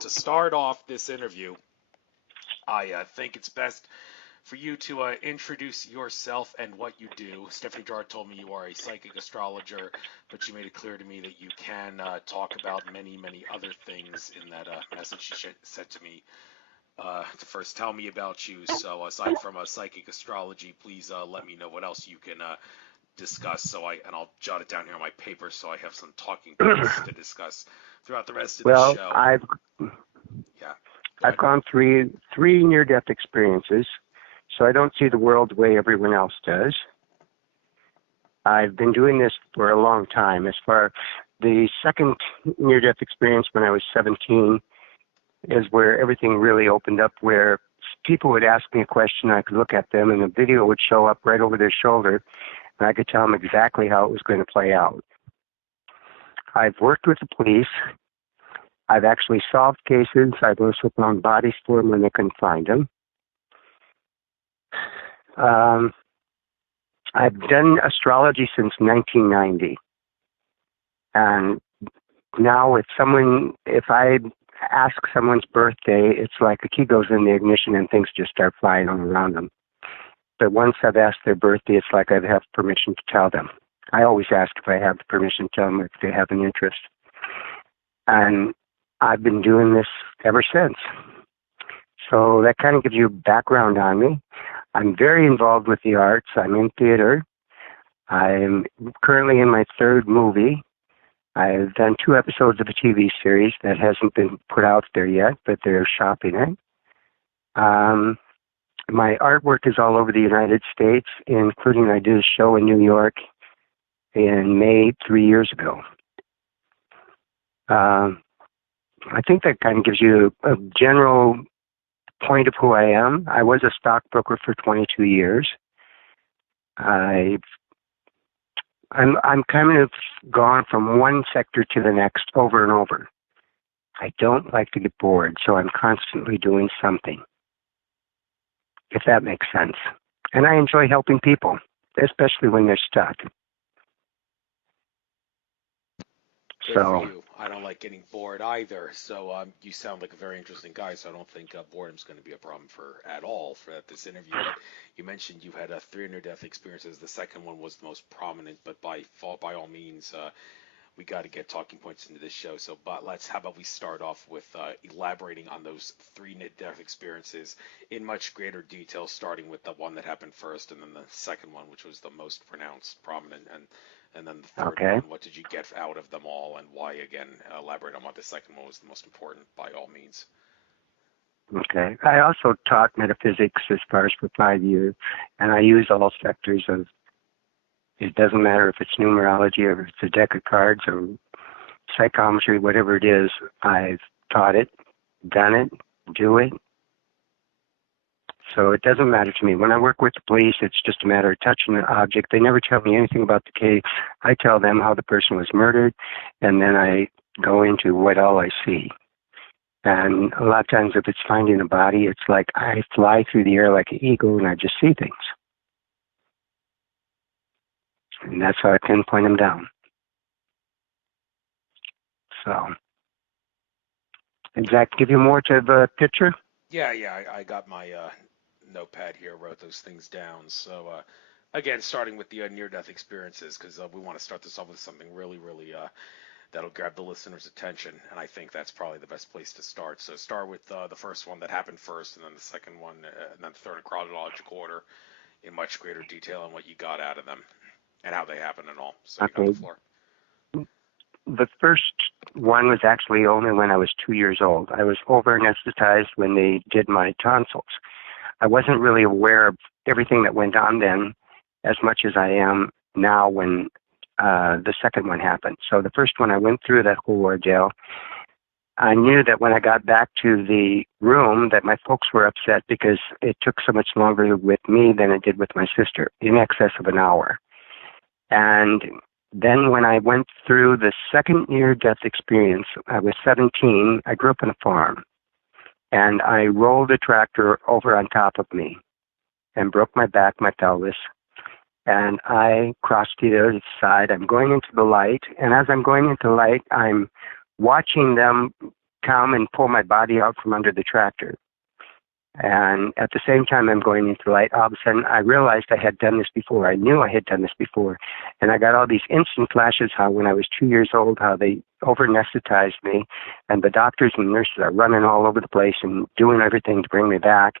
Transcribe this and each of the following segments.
to start off this interview, I think it's best for you to introduce yourself and what you do. Stephanie Gerard told me you are a psychic astrologer, but she made it clear to me that you can talk about many, many other things in that message she said to me to first tell me about you. So aside from psychic astrology, please let me know what else you can discuss. I'll jot it down here on my paper so I have some talking points to discuss throughout the rest of the show. I've gone through three near-death experiences, so I don't see the world the way everyone else does. I've been doing this for a long time. As far the second near-death experience when I was 17 is where everything really opened up, where people would ask me a question, I could look at them, and the video would show up right over their shoulder, and I could tell them exactly how it was going to play out. I've worked with the police. I've actually solved cases. I've also found bodies for them when they couldn't find them. I've done astrology since 1990. And now if I ask someone's birthday, it's like a key goes in the ignition and things just start flying all around them. But once I've asked their birthday, it's like I have permission to tell them. I always ask if I have the permission to tell them if they have an interest. And I've been doing this ever since. So that kind of gives you a background on me. I'm very involved with the arts. I'm in theater. I'm currently in my third movie. I've done 2 episodes of a TV series that hasn't been put out there yet, but they're shopping it. My artwork is all over the United States, including I did a show in New York in May 3 years ago. I think that kind of gives you a general point of who I am. I was a stockbroker for 22 years. I'm kind of gone from one sector to the next over and over. I don't like to get bored, so I'm constantly doing something, if that makes sense. And I enjoy helping people, especially when they're stuck. Good for you. I don't like getting bored either. So you sound like a very interesting guy. So I don't think boredom's going to be a problem at all for this interview. But you mentioned you had 3 near-death experiences. The second one was the most prominent. But by all means, we got to get talking points into this show. So, how about we start off with elaborating on those 3 near-death experiences in much greater detail, starting with the one that happened first, and then the second one, which was the most pronounced, prominent, and then the third one. What did you get out of them all, and why? Again, elaborate on what the second one was the most important, by all means. Okay. I also taught metaphysics as far as for 5 years, and I use all sectors of. It doesn't matter if it's numerology or if it's a deck of cards or psychometry, whatever it is. I've taught it, done it, do it. So it doesn't matter to me. When I work with the police, it's just a matter of touching an object. They never tell me anything about the case. I tell them how the person was murdered, and then I go into what all I see. And a lot of times if it's finding a body, it's like I fly through the air like an eagle and I just see things. And that's how I pinpoint them down. So, does that give you more to the picture? Yeah, I got my notepad here, wrote those things down. So, again, starting with the near-death experiences, because we want to start this off with something really, really that'll grab the listener's attention, and I think that's probably the best place to start. So start with the first one that happened first, and then the second one, and then the third in chronological order in much greater detail on what you got out of them and how they happened and all. So you got the floor. The first one was actually only when I was 2 years old. I was over-anesthetized when they did my tonsils. I wasn't really aware of everything that went on then as much as I am now when the second one happened. So the first one, I went through that whole ordeal. I knew that when I got back to the room that my folks were upset because it took so much longer with me than it did with my sister, in excess of an hour. And then when I went through the second near-death experience, I was 17. I grew up on a farm. And I rolled a tractor over on top of me and broke my back, my pelvis. And I crossed to the other side. I'm going into the light. And as I'm going into the light, I'm watching them come and pull my body out from under the tractor. And at the same time I'm going into the light, all of a sudden I realized I had done this before. I knew I had done this before. And I got all these instant flashes how when I was 2 years old, how they over-anesthetized me. And the doctors and nurses are running all over the place and doing everything to bring me back.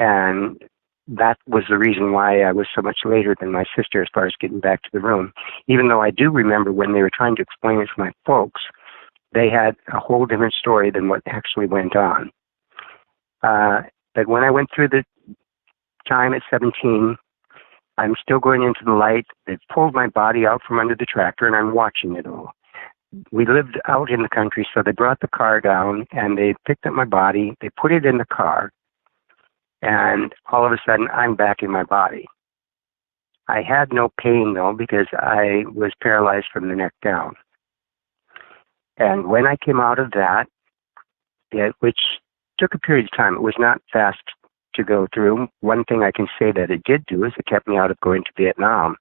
And that was the reason why I was so much later than my sister as far as getting back to the room. Even though I do remember when they were trying to explain it to my folks, they had a whole different story than what actually went on. But when I went through the time at 17, I'm still going into the light. They've pulled my body out from under the tractor, and I'm watching it all. We lived out in the country, so they brought the car down, and they picked up my body. They put it in the car, and all of a sudden, I'm back in my body. I had no pain, though, because I was paralyzed from the neck down. And when I came out of that, which took a period of time, it was not fast to go through. One thing I can say that it did do is it kept me out of going to Vietnam,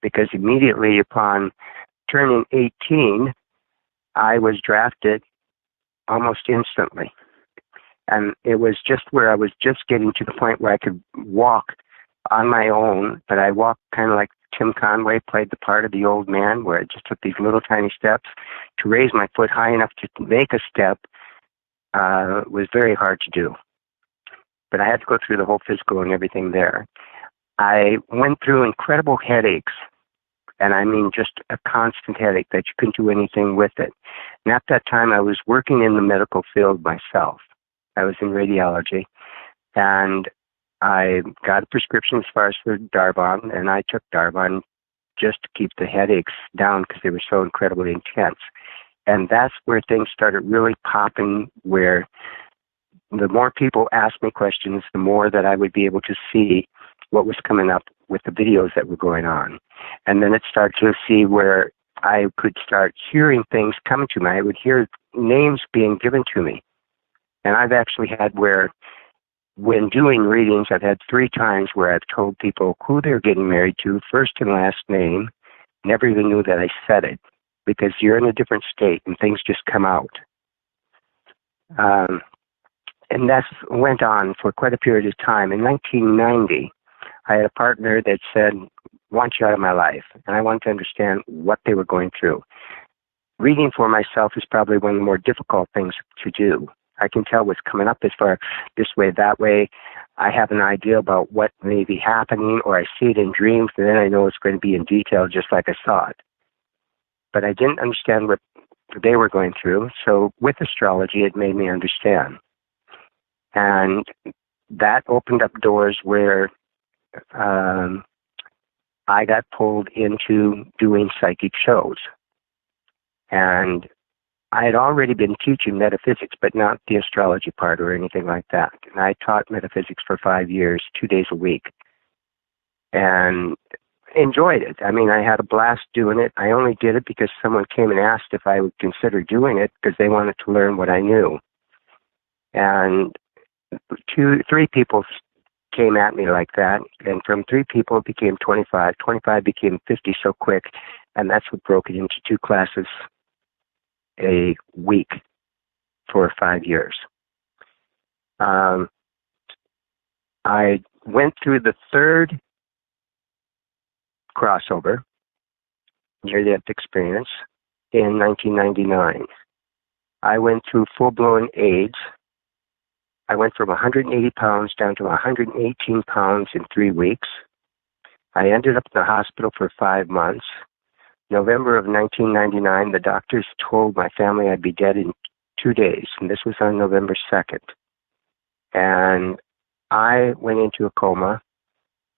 because immediately upon turning 18, I was drafted almost instantly. And it was just where I was just getting to the point where I could walk on my own, but I walked kind of like Tim Conway played the part of the old man, where I just took these little tiny steps. To raise my foot high enough to make a step was very hard to do. But I had to go through the whole physical and everything there. I went through incredible headaches, and I mean just a constant headache that you couldn't do anything with it. And at that time, I was working in the medical field myself. I was in radiology, and I got a prescription as far as for Darvon, and I took Darvon just to keep the headaches down because they were so incredibly intense. And that's where things started really popping, where the more people asked me questions, the more that I would be able to see what was coming up with the videos that were going on. And then it started to see where I could start hearing things coming to me. I would hear names being given to me. And I've actually had where, when doing readings, I've had 3 times where I've told people who they're getting married to, first and last name, never even knew that I said it, because you're in a different state and things just come out. And that went on for quite a period of time. In 1990, I had a partner that said, "I want you out of my life," and I wanted to understand what they were going through. Reading for myself is probably one of the more difficult things to do. I can tell what's coming up as far this way, that way. I have an idea about what may be happening, or I see it in dreams, and then I know it's going to be in detail just like I saw it. But I didn't understand what they were going through, so with astrology, it made me understand. And that opened up doors where I got pulled into doing psychic shows. And I had already been teaching metaphysics, but not the astrology part or anything like that. And I taught metaphysics for 5 years, 2 days a week, and enjoyed it. I mean, I had a blast doing it. I only did it because someone came and asked if I would consider doing it because they wanted to learn what I knew. And 3 people came at me like that, and from 3 people it became 25. 25 became 50 so quick, and that's what broke it into 2 classes a week for 5 years. I went through the 3rd crossover, near-death experience, in 1999. I went through full-blown AIDS. I went from 180 pounds down to 118 pounds in 3 weeks. I ended up in the hospital for 5 months. November of 1999, the doctors told my family I'd be dead in 2 days, and this was on November 2nd. And I went into a coma,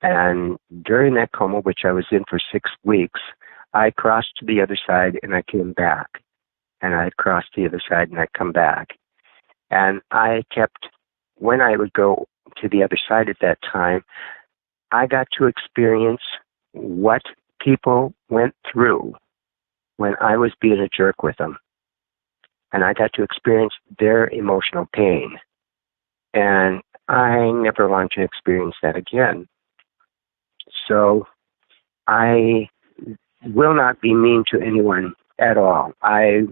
and during that coma, which I was in for 6 weeks, I crossed to the other side and I came back. And I'd cross to the other side and I'd come back. And I kept, when I would go to the other side at that time, I got to experience what people went through when I was being a jerk with them. And I got to experience their emotional pain. And I never want to experience that again. So I will not be mean to anyone at all. I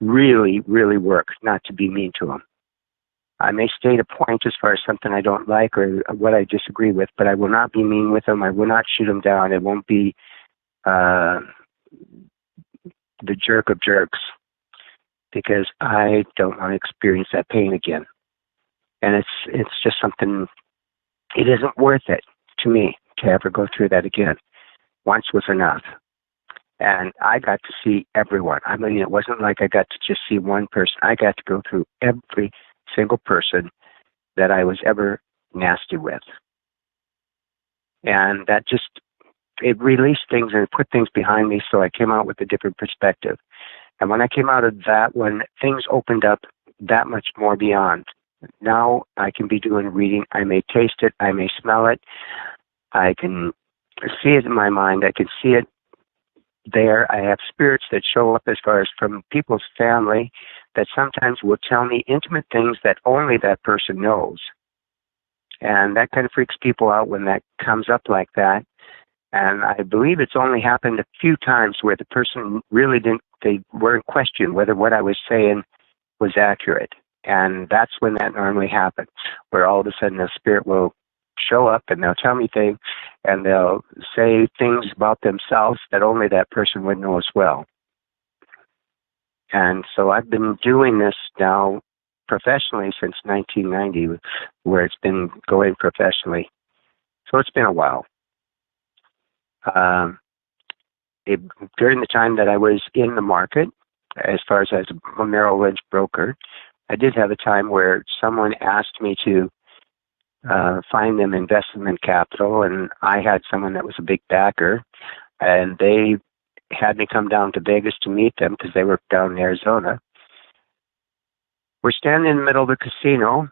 really, really work not to be mean to them. I may state a point as far as something I don't like or what I disagree with, but I will not be mean with them. I will not shoot them down. It won't be the jerk of jerks, because I don't want to experience that pain again. And it's just something, it isn't worth it to me to ever go through that again. Once was enough. And I got to see everyone. I mean, it wasn't like I got to just see one person. I got to go through every single person that I was ever nasty with. And that just, it released things and put things behind me, so I came out with a different perspective. And when I came out of that one, things opened up that much more beyond. Now I can be doing reading. I may taste it. I may smell it. I can see it in my mind. I can see it there. I have spirits that show up as far as from people's family that sometimes will tell me intimate things that only that person knows. And that kind of freaks people out when that comes up like that. And I believe it's only happened a few times where the person really didn't, they were in question whether what I was saying was accurate. And that's when that normally happens, where all of a sudden a spirit will show up and they'll tell me things, and they'll say things about themselves that only that person would know as well. And so I've been doing this now professionally since 1990, where it's been going professionally. So it's been a while. During the time that I was in the market, as far as a Merrill Lynch broker, I did have a time where someone asked me to find them investment capital, and I had someone that was a big backer, and they had me come down to Vegas to meet them because they were down in Arizona. We're standing in the middle of the casino,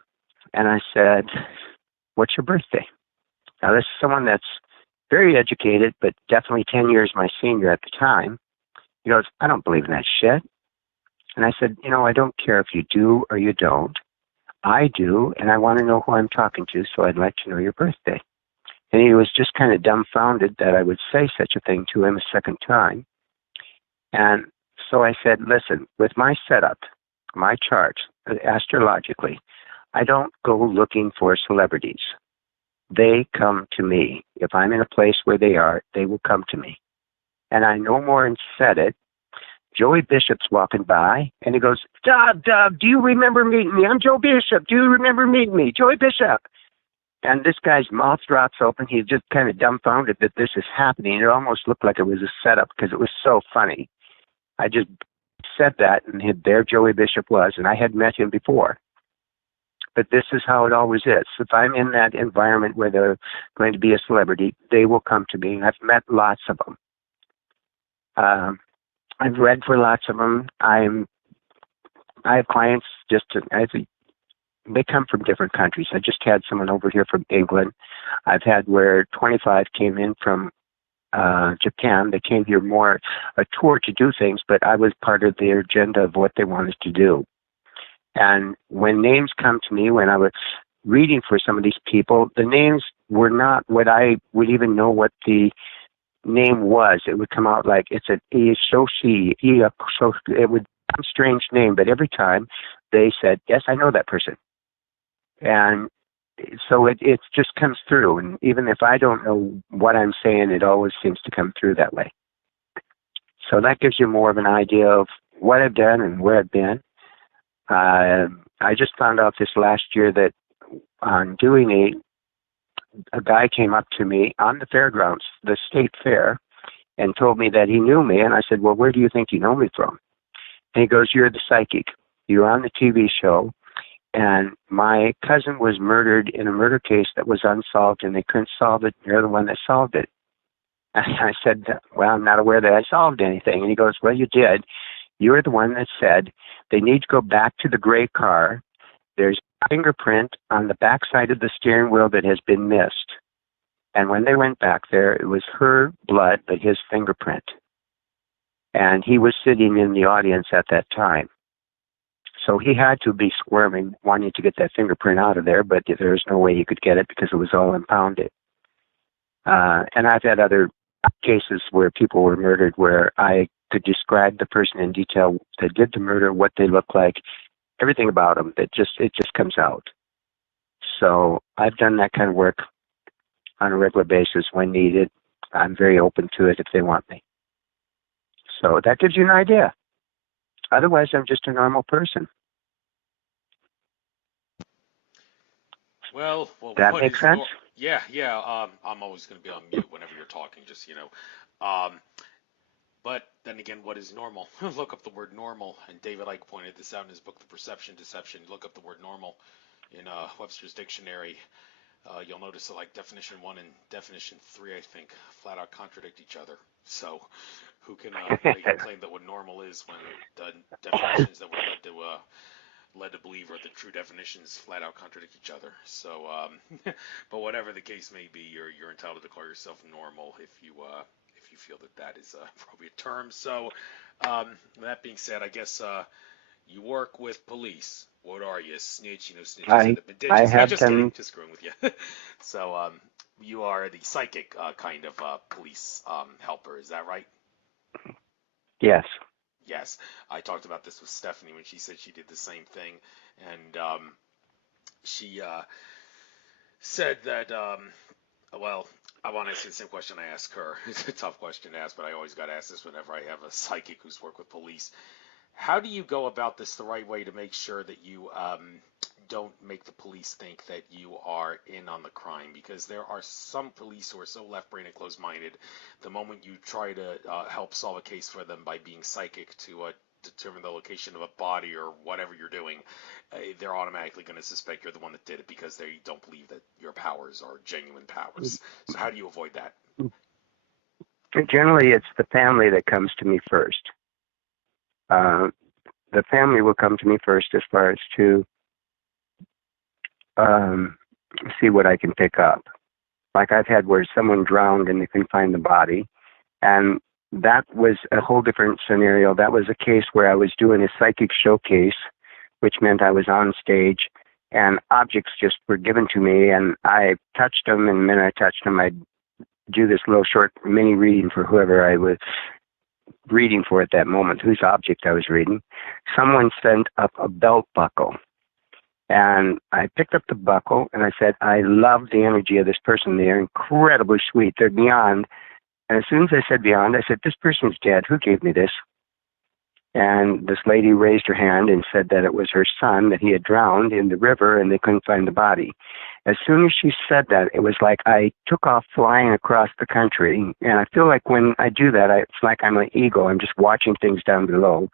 and I said, "What's your birthday?" Now, this is someone that's very educated, but definitely 10 years my senior at the time. He goes, "I don't believe in that shit." And I said, "I don't care if you do or you don't. I do, and I want to know who I'm talking to, so I'd like to know your birthday." And he was just kind of dumbfounded that I would say such a thing to him a second time. And so I said, "Listen, with my setup, my charts, astrologically, I don't go looking for celebrities. They come to me. If I'm in a place where they are, they will come to me." And I no more and said it. Joey Bishop's walking by, and he goes, Doug, do you remember meeting me? I'm Joe Bishop. Do you remember meeting me? Joey Bishop. And this guy's mouth drops open. He's just kind of dumbfounded that this is happening. It almost looked like it was a setup because it was so funny. I just said that, and there Joey Bishop was, and I had met him before. But this is how it always is. If I'm in that environment where they're going to be a celebrity, they will come to me. I've met lots of them. I've read for lots of them. I have clients they come from different countries. I just had someone over here from England. I've had where 25 came in from Japan. They came here more a tour to do things, but I was part of their agenda of what they wanted to do. And when names come to me, when I was reading for some of these people, the names were not what I would even know what the name was. It would come out like it's an Ishoshi. It would be a strange name, but every time they said, "Yes, I know that person." And so it just comes through. And even if I don't know what I'm saying, it always seems to come through that way. So that gives you more of an idea of what I've done and where I've been. I just found out this last year that on doing a guy came up to me on the fairgrounds, the state fair, and told me that he knew me. And I said, "Well, where do you think you know me from?" And he goes, "You're the psychic. You're on the TV show. And my cousin was murdered in a murder case that was unsolved, and they couldn't solve it. You're the one that solved it." And I said, "Well, I'm not aware that I solved anything." And he goes, "Well, you did. You're the one that said they need to go back to the gray car. There's a fingerprint on the backside of the steering wheel that has been missed. And when they went back there, it was her blood, but his fingerprint. And he was sitting in the audience at that time. So he had to be squirming, wanting to get that fingerprint out of there, but there was no way he could get it because it was all impounded. And I've had other cases where people were murdered where I to describe the person in detail that did the murder, what they look like, everything about them. It just comes out. So I've done that kind of work on a regular basis when needed. I'm very open to it if they want me. So that gives you an idea. Otherwise, I'm just a normal person. Well, That what makes is sense? yeah, yeah. I'm always going to be on mute whenever you're talking, just but then again, what is normal? Look up the word normal, and David Icke pointed this out in his book, The Perception Deception. Look up the word normal in Webster's dictionary. You'll notice that like definition 1 and definition 3, I think, flat out contradict each other. So who can make a claim that what normal is when the definitions that we're led to believe are the true definitions flat out contradict each other? So, but whatever the case may be, you're entitled to call yourself normal if you feel that is a appropriate term. So, that being said, I guess you work with police. What are you, snitch? You know, snitches end up in I ditches. No, have just kidding. done, Just screwing with you. So, you are the psychic kind of police helper. Is that right? yes. Yes. I talked about this with Stephanie when she said she did the same thing, and she said that. Well, I want to ask you the same question I asked her. It's a tough question to ask, but I always got to ask this whenever I have a psychic who's worked with police. How do you go about this the right way to make sure that you don't make the police think that you are in on the crime? Because there are some police who are so left-brained and closed-minded, the moment you try to help solve a case for them by being psychic to determine the location of a body or whatever you're doing, they're automatically going to suspect you're the one that did it because they don't believe that your powers are genuine powers. So how do you avoid that? Generally, it's the family that comes to me first. The family will come to me first as far as to see what I can pick up. Like I've had where someone drowned and they couldn't find the body, and that was a whole different scenario. That was a case where I was doing a psychic showcase, which meant I was on stage, and objects just were given to me, and I touched them, and when I touched them, I'd do this little short mini reading for whoever I was reading for at that moment, whose object I was reading. Someone sent up a belt buckle, and I picked up the buckle, and I said, I love the energy of this person. They're incredibly sweet. They're beyond. And as soon as I said beyond, I said, this person is dead. Who gave me this? And this lady raised her hand and said that it was her son, that he had drowned in the river and they couldn't find the body. As soon as she said that, it was like I took off flying across the country. And I feel like when I do that, it's like I'm an eagle. I'm just watching things down below.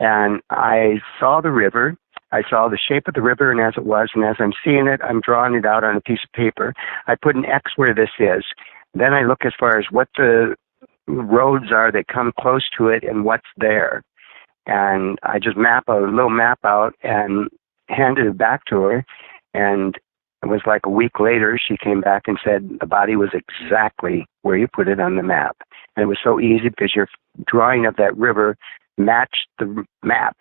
And I saw the river. I saw the shape of the river and as it was. And as I'm seeing it, I'm drawing it out on a piece of paper. I put an X where this is. Then I look as far as what the roads are that come close to it and what's there. And I just map a little map out and handed it back to her. And it was like a week later, she came back and said the body was exactly where you put it on the map. And it was so easy because your drawing of that river matched the map.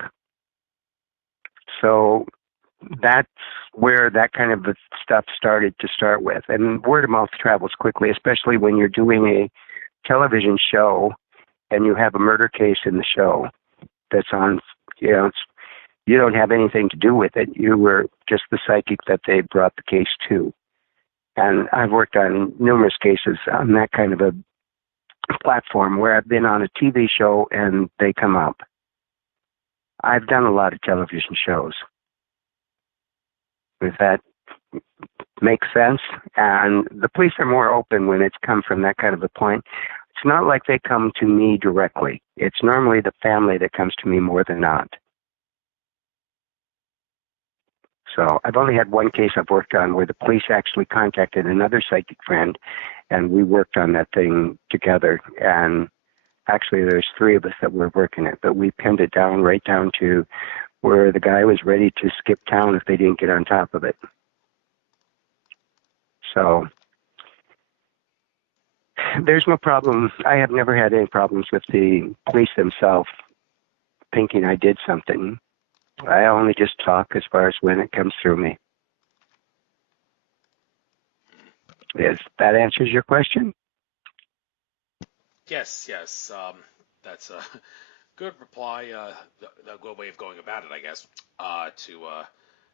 So that's where that kind of stuff started to start with. And word of mouth travels quickly, especially when you're doing a television show and you have a murder case in the show that's on, you don't have anything to do with it. You were just the psychic that they brought the case to. And I've worked on numerous cases on that kind of a platform where I've been on a TV show and they come up. I've done a lot of television shows. If that makes sense. And the police are more open when it's come from that kind of a point. It's not like they come to me directly. It's normally the family that comes to me more than not. So I've only had one case I've worked on where the police actually contacted another psychic friend, and we worked on that thing together. And actually, there's 3 of us that were working it, but we pinned it down right down to where the guy was ready to skip town if they didn't get on top of it. So there's no problem. I have never had any problems with the police themselves thinking I did something. I only just talk as far as when it comes through me. Yes, that answers your question? Yes. That's a good reply. The good way of going about it, I guess, to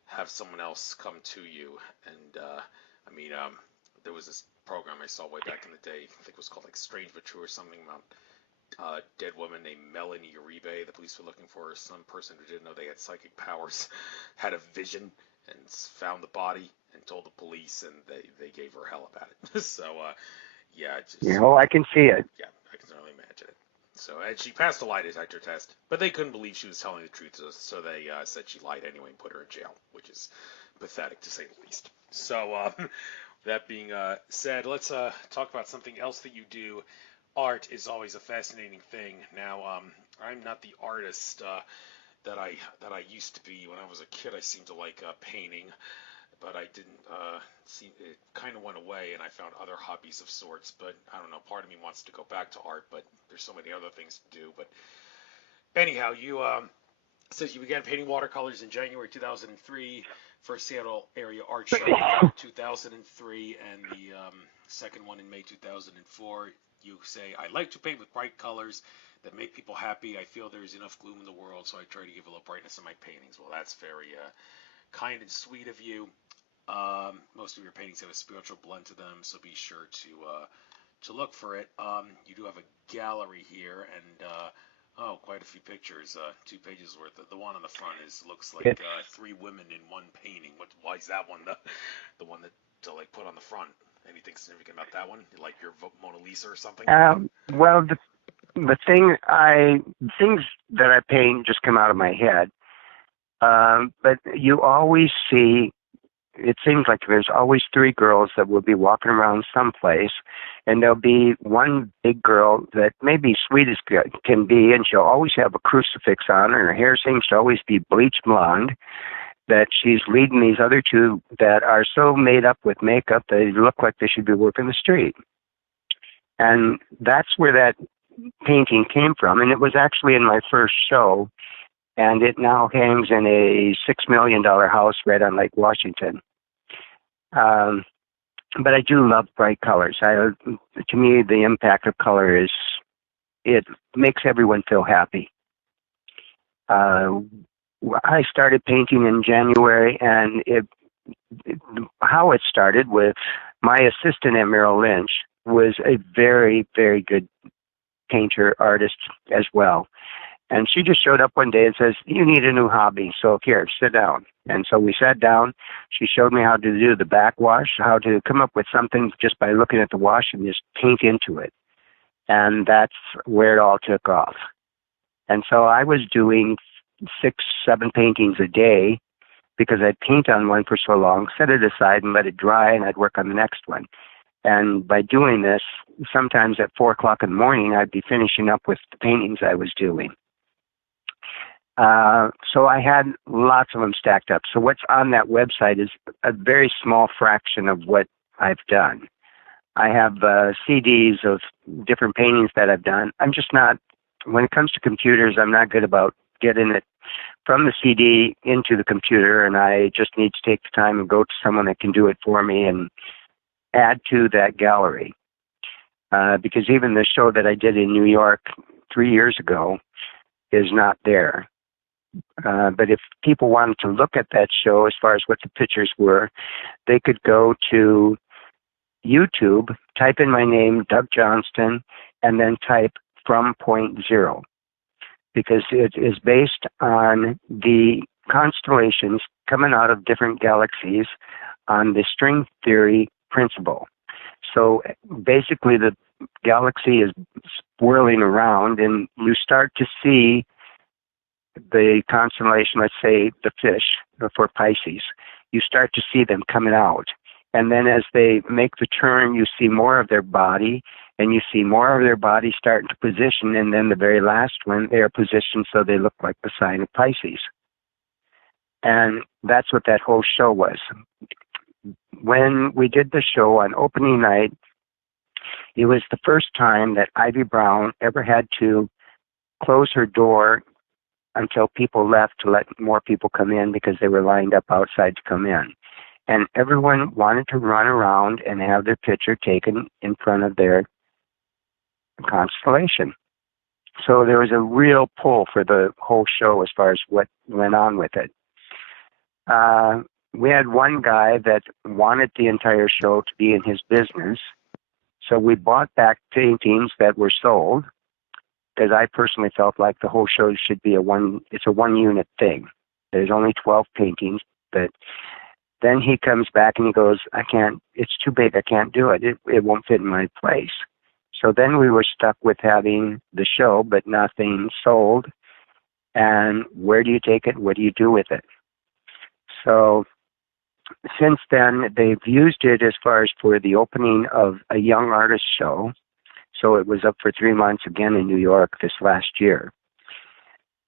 have someone else come to you. And I mean, there was this program I saw way back in the day. I think it was called like Strange but True or something about dead woman named Melanie Uribe. The police were looking for some person who didn't know they had psychic powers, had a vision, and found the body and told the police, and they gave her hell about it. So yeah, just I can see it. yeah, I can certainly imagine it. So, and she passed a lie detector test, but they couldn't believe she was telling the truth, so they said she lied anyway and put her in jail, which is pathetic to say the least. So, that being said, let's talk about something else that you do. Art is always a fascinating thing. Now, I'm not the artist that I used to be. When I was a kid, I seemed to like painting, but I didn't see it. Kind of went away, and I found other hobbies of sorts. But I don't know. Part of me wants to go back to art, but there's so many other things to do. But anyhow, you says you began painting watercolors in January 2003 for Seattle area art show in 2003, and the second one in May 2004. You say, I like to paint with bright colors that make people happy. I feel there's enough gloom in the world, so I try to give a little brightness in my paintings. Well, that's very kind and sweet of you. Most of your paintings have a spiritual blend to them, so be sure to look for it. You do have a gallery here, and quite a few pictures. 2 pages worth. The one on the front looks like three women in one painting. Why is that one the one that to like put on the front? Anything significant about that one? Like your Mona Lisa or something? Well, the things that I paint just come out of my head. But you always see, it seems like there's always three girls that will be walking around someplace, and there'll be one big girl that may be sweet as can be, and she'll always have a crucifix on, and her hair seems to always be bleached blonde, that she's leading these other two that are so made up with makeup they look like they should be working the street. And that's where that painting came from, and it was actually in my first show, and it now hangs in a $6 million house right on Lake Washington. But I do love bright colors. To me, the impact of color it makes everyone feel happy. I started painting in January, and how it started with my assistant at Merrill Lynch was a very, very good painter, artist as well. And she just showed up one day and says, you need a new hobby, so here, sit down. And so we sat down. She showed me how to do the backwash, how to come up with something just by looking at the wash and just paint into it. And that's where it all took off. And so I was doing 6, 7 paintings a day because I'd paint on one for so long, set it aside and let it dry, and I'd work on the next one. And by doing this, sometimes at 4 o'clock in the morning, I'd be finishing up with the paintings I was doing. So I had lots of them stacked up. So what's on that website is a very small fraction of what I've done. I have CDs of different paintings that I've done. I'm just not, when it comes to computers, I'm not good about getting it from the CD into the computer, and I just need to take the time and go to someone that can do it for me and add to that gallery. Because even the show that I did in New York 3 years ago is not there. But if people wanted to look at that show as far as what the pictures were, they could go to YouTube, type in my name, Doug Johnston, and then type From Point Zero, because it is based on the constellations coming out of different galaxies on the string theory principle. So basically the galaxy is swirling around, and you start to see the constellation, let's say the fish for Pisces, you start to see them coming out. And then as they make the turn, you see more of their body, and you see more of their body starting to position, and then the very last one, they are positioned so they look like the sign of Pisces. And that's what that whole show was. When we did the show on opening night, it was the first time that Ivy Brown ever had to close her door until people left to let more people come in because they were lined up outside to come in. And everyone wanted to run around and have their picture taken in front of their constellation. So there was a real pull for the whole show as far as what went on with it. We had one guy that wanted the entire show to be in his business, so we bought back paintings that were sold, because I personally felt like the whole show should be it's a one-unit thing. There's only 12 paintings, but then he comes back and he goes, it's too big, I can't do it. It won't fit in my place. So then we were stuck with having the show, but nothing sold. And where do you take it? What do you do with it? So since then, they've used it as far as for the opening of a young artist show. So it was up for 3 months again in New York this last year.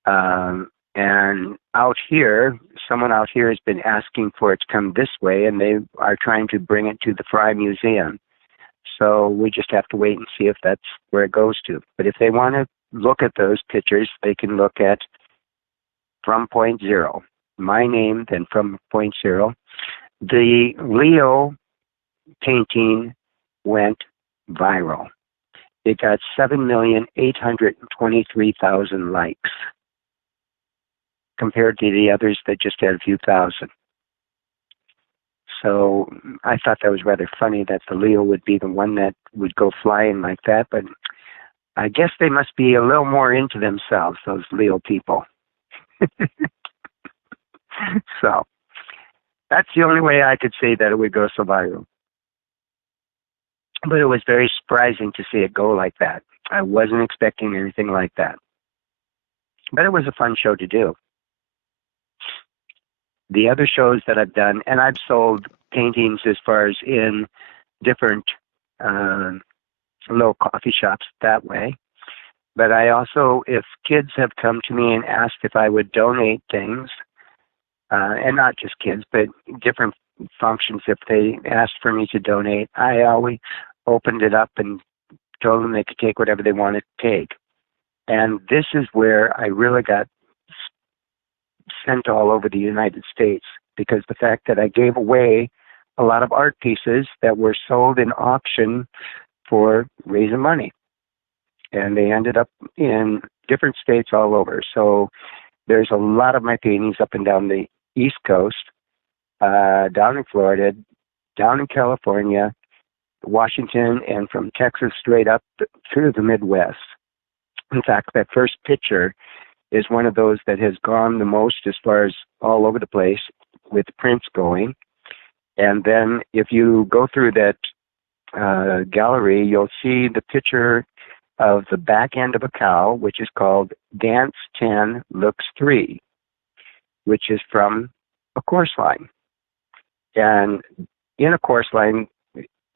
And out here, someone out here has been asking for it to come this way, and they are trying to bring it to the Fry Museum. So we just have to wait and see if that's where it goes to. But if they want to look at those pictures, they can look at From Point Zero. My name, then From Point Zero. The Leo painting went viral. It got 7,823,000 likes compared to the others that just had a few thousand. So I thought that was rather funny that the Leo would be the one that would go flying like that, but I guess they must be a little more into themselves, those Leo people. So that's the only way I could say that it would go so viral. But it was very surprising to see it go like that. I wasn't expecting anything like that. But it was a fun show to do. The other shows that I've done, and I've sold paintings as far as in different little coffee shops that way. But I also, if kids have come to me and asked if I would donate things, and not just kids, but different functions, if they asked for me to donate, I always opened it up and told them they could take whatever they wanted to take. And this is where I really got sent all over the United States, because the fact that I gave away a lot of art pieces that were sold in auction for raising money. And they ended up in different states all over. So there's a lot of my paintings up and down the East Coast, down in Florida, down in California, Washington, and from Texas straight up through the Midwest. In fact, that first picture is one of those that has gone the most as far as all over the place, with prints going. And then if you go through that gallery, you'll see the picture of the back end of a cow, which is called Dance 10 Looks 3, which is from a course line. And in a course line,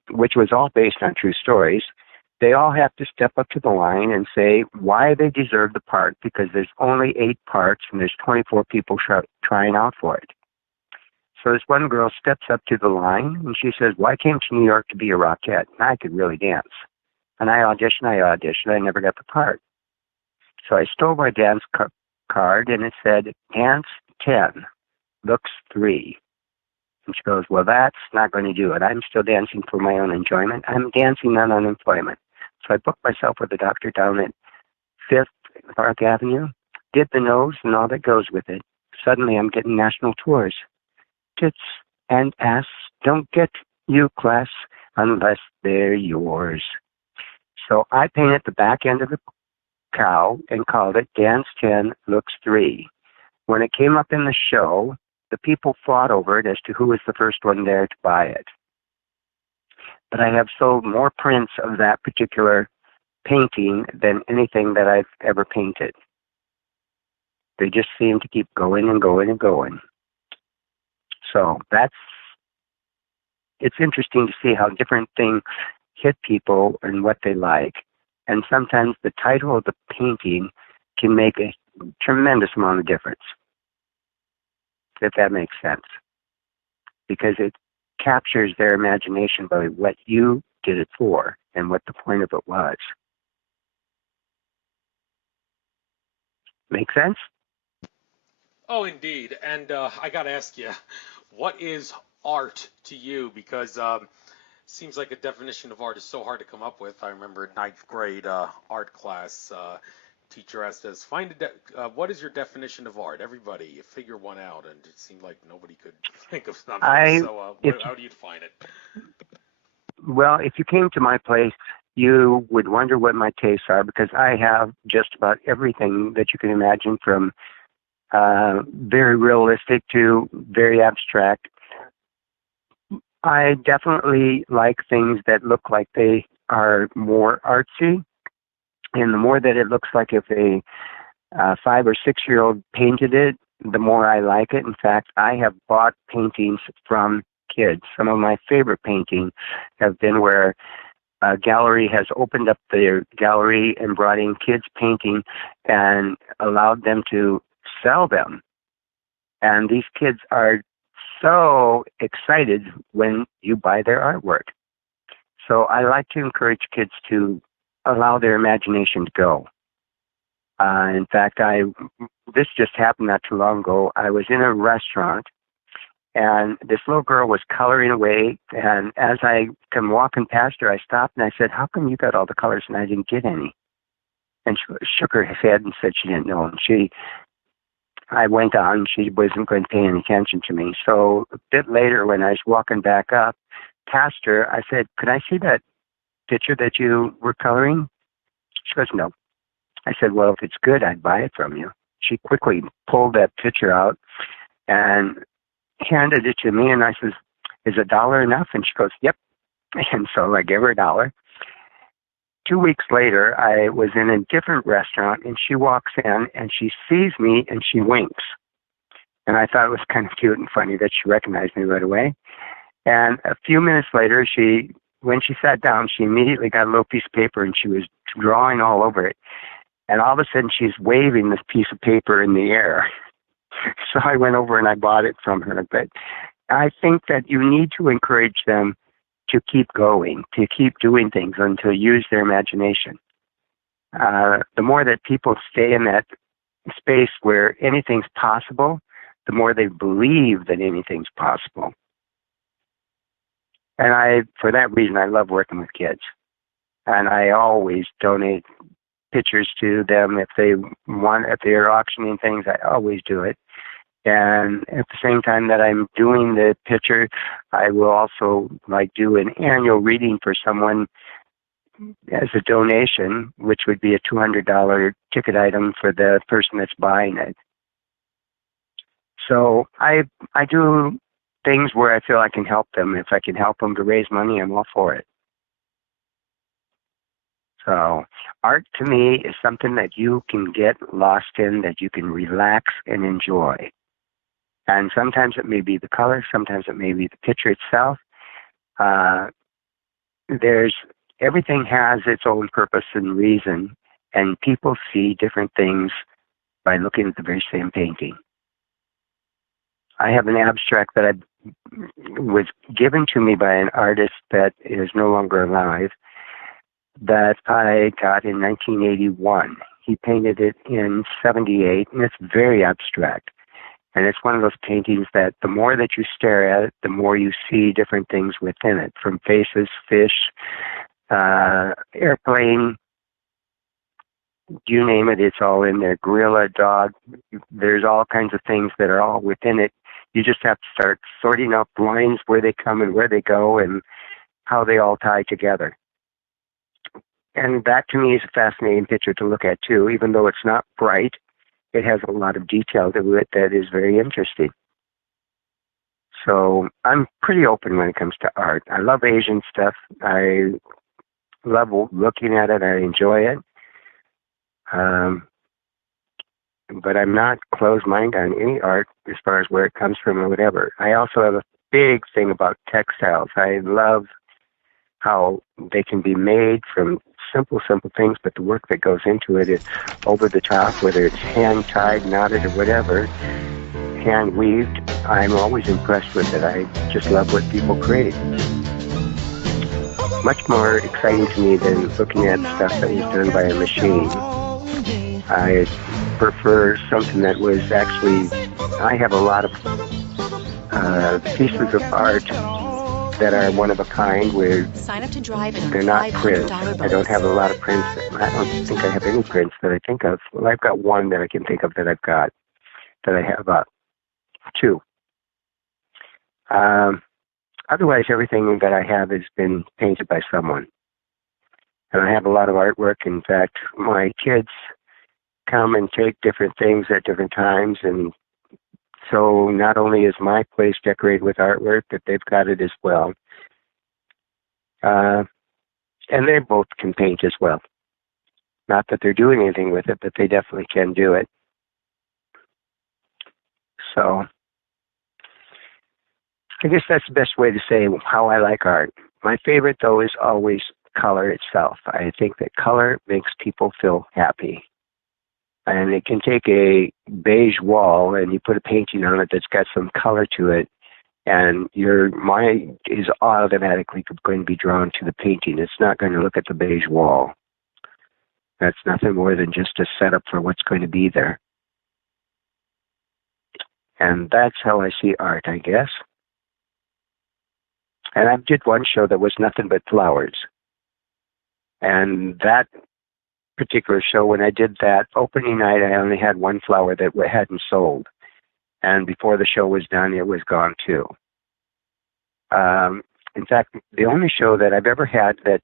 which was all based on true stories, they all have to step up to the line and say why they deserve the part, because there's only 8 parts and there's 24 people trying out for it. So this one girl steps up to the line and she says, well, I came to New York to be a rockette, and I could really dance. And I auditioned, I never got the part. So I stole my dance card, and it said, Dance 10, Looks 3. And she goes, well, that's not going to do it. I'm still dancing for my own enjoyment. I'm dancing on unemployment. So I booked myself with a doctor down at 5th Park Avenue, did the nose and all that goes with it. Suddenly I'm getting national tours. Tits and ass don't get you class unless they're yours. So I painted the back end of the cow and called it Dance 10 Looks 3. When it came up in the show, the people fought over it as to who was the first one there to buy it. But I have sold more prints of that particular painting than anything that I've ever painted. They just seem to keep going and going and going. So it's interesting to see how different things hit people and what they like. And sometimes the title of the painting can make a tremendous amount of difference, if that makes sense, because it captures their imagination by what you did it for and what the point of it was. Make sense? Oh, indeed. And I got to ask you, what is art to you? Because seems like a definition of art is so hard to come up with. I remember in ninth grade art class, teacher asked us, what is your definition of art? Everybody figure one out, and it seemed like nobody could think of something. So how do you define it? Well, if you came to my place, you would wonder what my tastes are, because I have just about everything that you can imagine, from very realistic to very abstract. I definitely like things that look like they are more artsy, and the more that it looks like if a 5 or 6 year old painted it, the more I like it. In fact, I have bought paintings from kids. Some of my favorite paintings have been where a gallery has opened up their gallery and brought in kids' painting and allowed them to sell them. And these kids are so excited when you buy their artwork. So I like to encourage kids to allow their imagination to go. In fact, this just happened not too long ago. I was in a restaurant, and this little girl was coloring away. And as I come walking past her, I stopped and I said, "How come you got all the colors and I didn't get any?" And she shook her head and said she didn't know. And I went on. She wasn't going to pay any attention to me. So a bit later, when I was walking back up past her, I said, "Could I see that picture that you were coloring?" She goes, "No." I said, "Well, if it's good, I'd buy it from you." She quickly pulled that picture out and handed it to me, and I says, "Is $1 enough?" And she goes, "Yep." And so I gave her $1. 2 weeks later, I was in a different restaurant, and she walks in, and she sees me, and she winks. And I thought it was kind of cute and funny that she recognized me right away. And a few minutes later, when she sat down, she immediately got a little piece of paper, and she was drawing all over it. And all of a sudden, she's waving this piece of paper in the air. So I went over and I bought it from her. But I think that you need to encourage them to keep going, to keep doing things, and to use their imagination. The more that people stay in that space where anything's possible, the more they believe that anything's possible. And for that reason, I love working with kids. And I always donate pictures to them if they're auctioning things. I always do it. And at the same time that I'm doing the picture, I will also do an annual reading for someone as a donation, which would be a $200 ticket item for the person that's buying it. So I do things where I feel I can help them. If I can help them to raise money, I'm all for it. So art to me is something that you can get lost in, that you can relax and enjoy. And sometimes it may be the color, sometimes it may be the picture itself. Everything has its own purpose and reason, and people see different things by looking at the very same painting. I have an abstract that was given to me by an artist that is no longer alive, that I got in 1981. He painted it in 78, and it's very abstract. And it's one of those paintings that the more that you stare at it, the more you see different things within it, from faces, fish, airplane, you name it, it's all in there. Gorilla, dog, there's all kinds of things that are all within it. You just have to start sorting out the lines, where they come and where they go, and how they all tie together. And that, to me, is a fascinating picture to look at, too. Even though it's not bright, it has a lot of detail to it that is very interesting. So I'm pretty open when it comes to art. I love Asian stuff. I love looking at it. I enjoy it. But I'm not closed-minded on any art as far as where it comes from or whatever. I also have a big thing about textiles. I love how they can be made from simple things, but the work that goes into it is over the top, whether it's hand-tied, knotted, or whatever, hand-weaved. I'm always impressed with it. I just love what people create. Much more exciting to me than looking at stuff that was done by a machine. I prefer something that was actually, I have a lot of pieces of art that are one of a kind where Sign up to drive and they're earn not $500 prints. bonus. I don't have a lot of prints. I don't think I have any prints that I think of. Well, I've got one that I can think of that I've got, that I have two. Otherwise, everything that I have has been painted by someone. And I have a lot of artwork. In fact, my kids come and take different things at different times. And so not only is my place decorated with artwork, but they've got it as well. And they both can paint as well. Not that they're doing anything with it, but they definitely can do it. So I guess that's the best way to say how I like art. My favorite, though, is always color itself. I think that color makes people feel happy. And it can take a beige wall and you put a painting on it that's got some color to it, and your mind is automatically going to be drawn to the painting. It's not going to look at the beige wall. That's nothing more than just a setup for what's going to be there. And that's how I see art, I guess. And I did one show that was nothing but flowers. And that particular show, when I did that opening night, I only had one flower that hadn't sold. And before the show was done, it was gone too. In fact, the only show that I've ever had that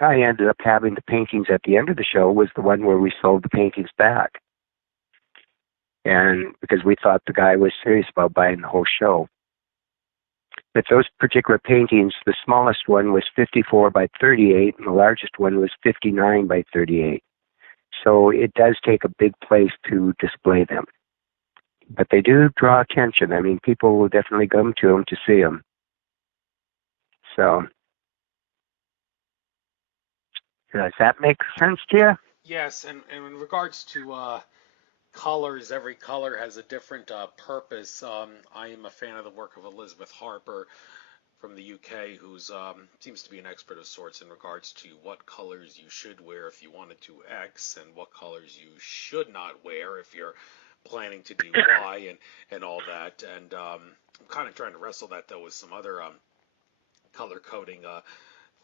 I ended up having the paintings at the end of the show was the one where we sold the paintings back. And because we thought the guy was serious about buying the whole show. But those particular paintings, the smallest one was 54 by 38, and the largest one was 59 by 38. So it does take a big place to display them. But they do draw attention. I mean, people will definitely come to them to see them. So, does that make sense to you? Yes, and in regards to colors, every color has a different purpose. I am a fan of the work of Elizabeth Harper from the UK, who's seems to be an expert of sorts in regards to what colors you should wear if you wanted to X, and what colors you should not wear if you're planning to do Y, and all that. And I'm kind of trying to wrestle that, though, with some other color coding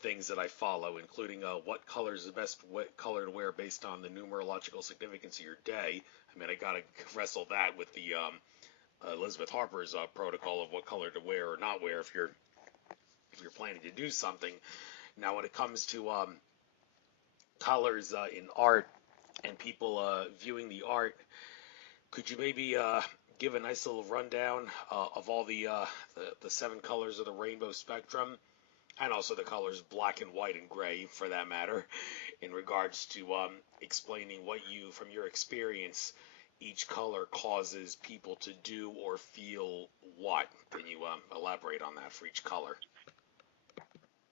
things that I follow, including what color is the best color to wear based on the numerological significance of your day. I mean, I got to wrestle that with the Elizabeth Harper's protocol of what color to wear or not wear if you're planning to do something. Now, when it comes to colors in art and people viewing the art, could you maybe give a nice little rundown of all the 7 colors of the rainbow spectrum, and also the colors black and white and gray, for that matter, in regards to explaining what you, from your experience, each color causes people to do or feel what? Can you elaborate on that for each color?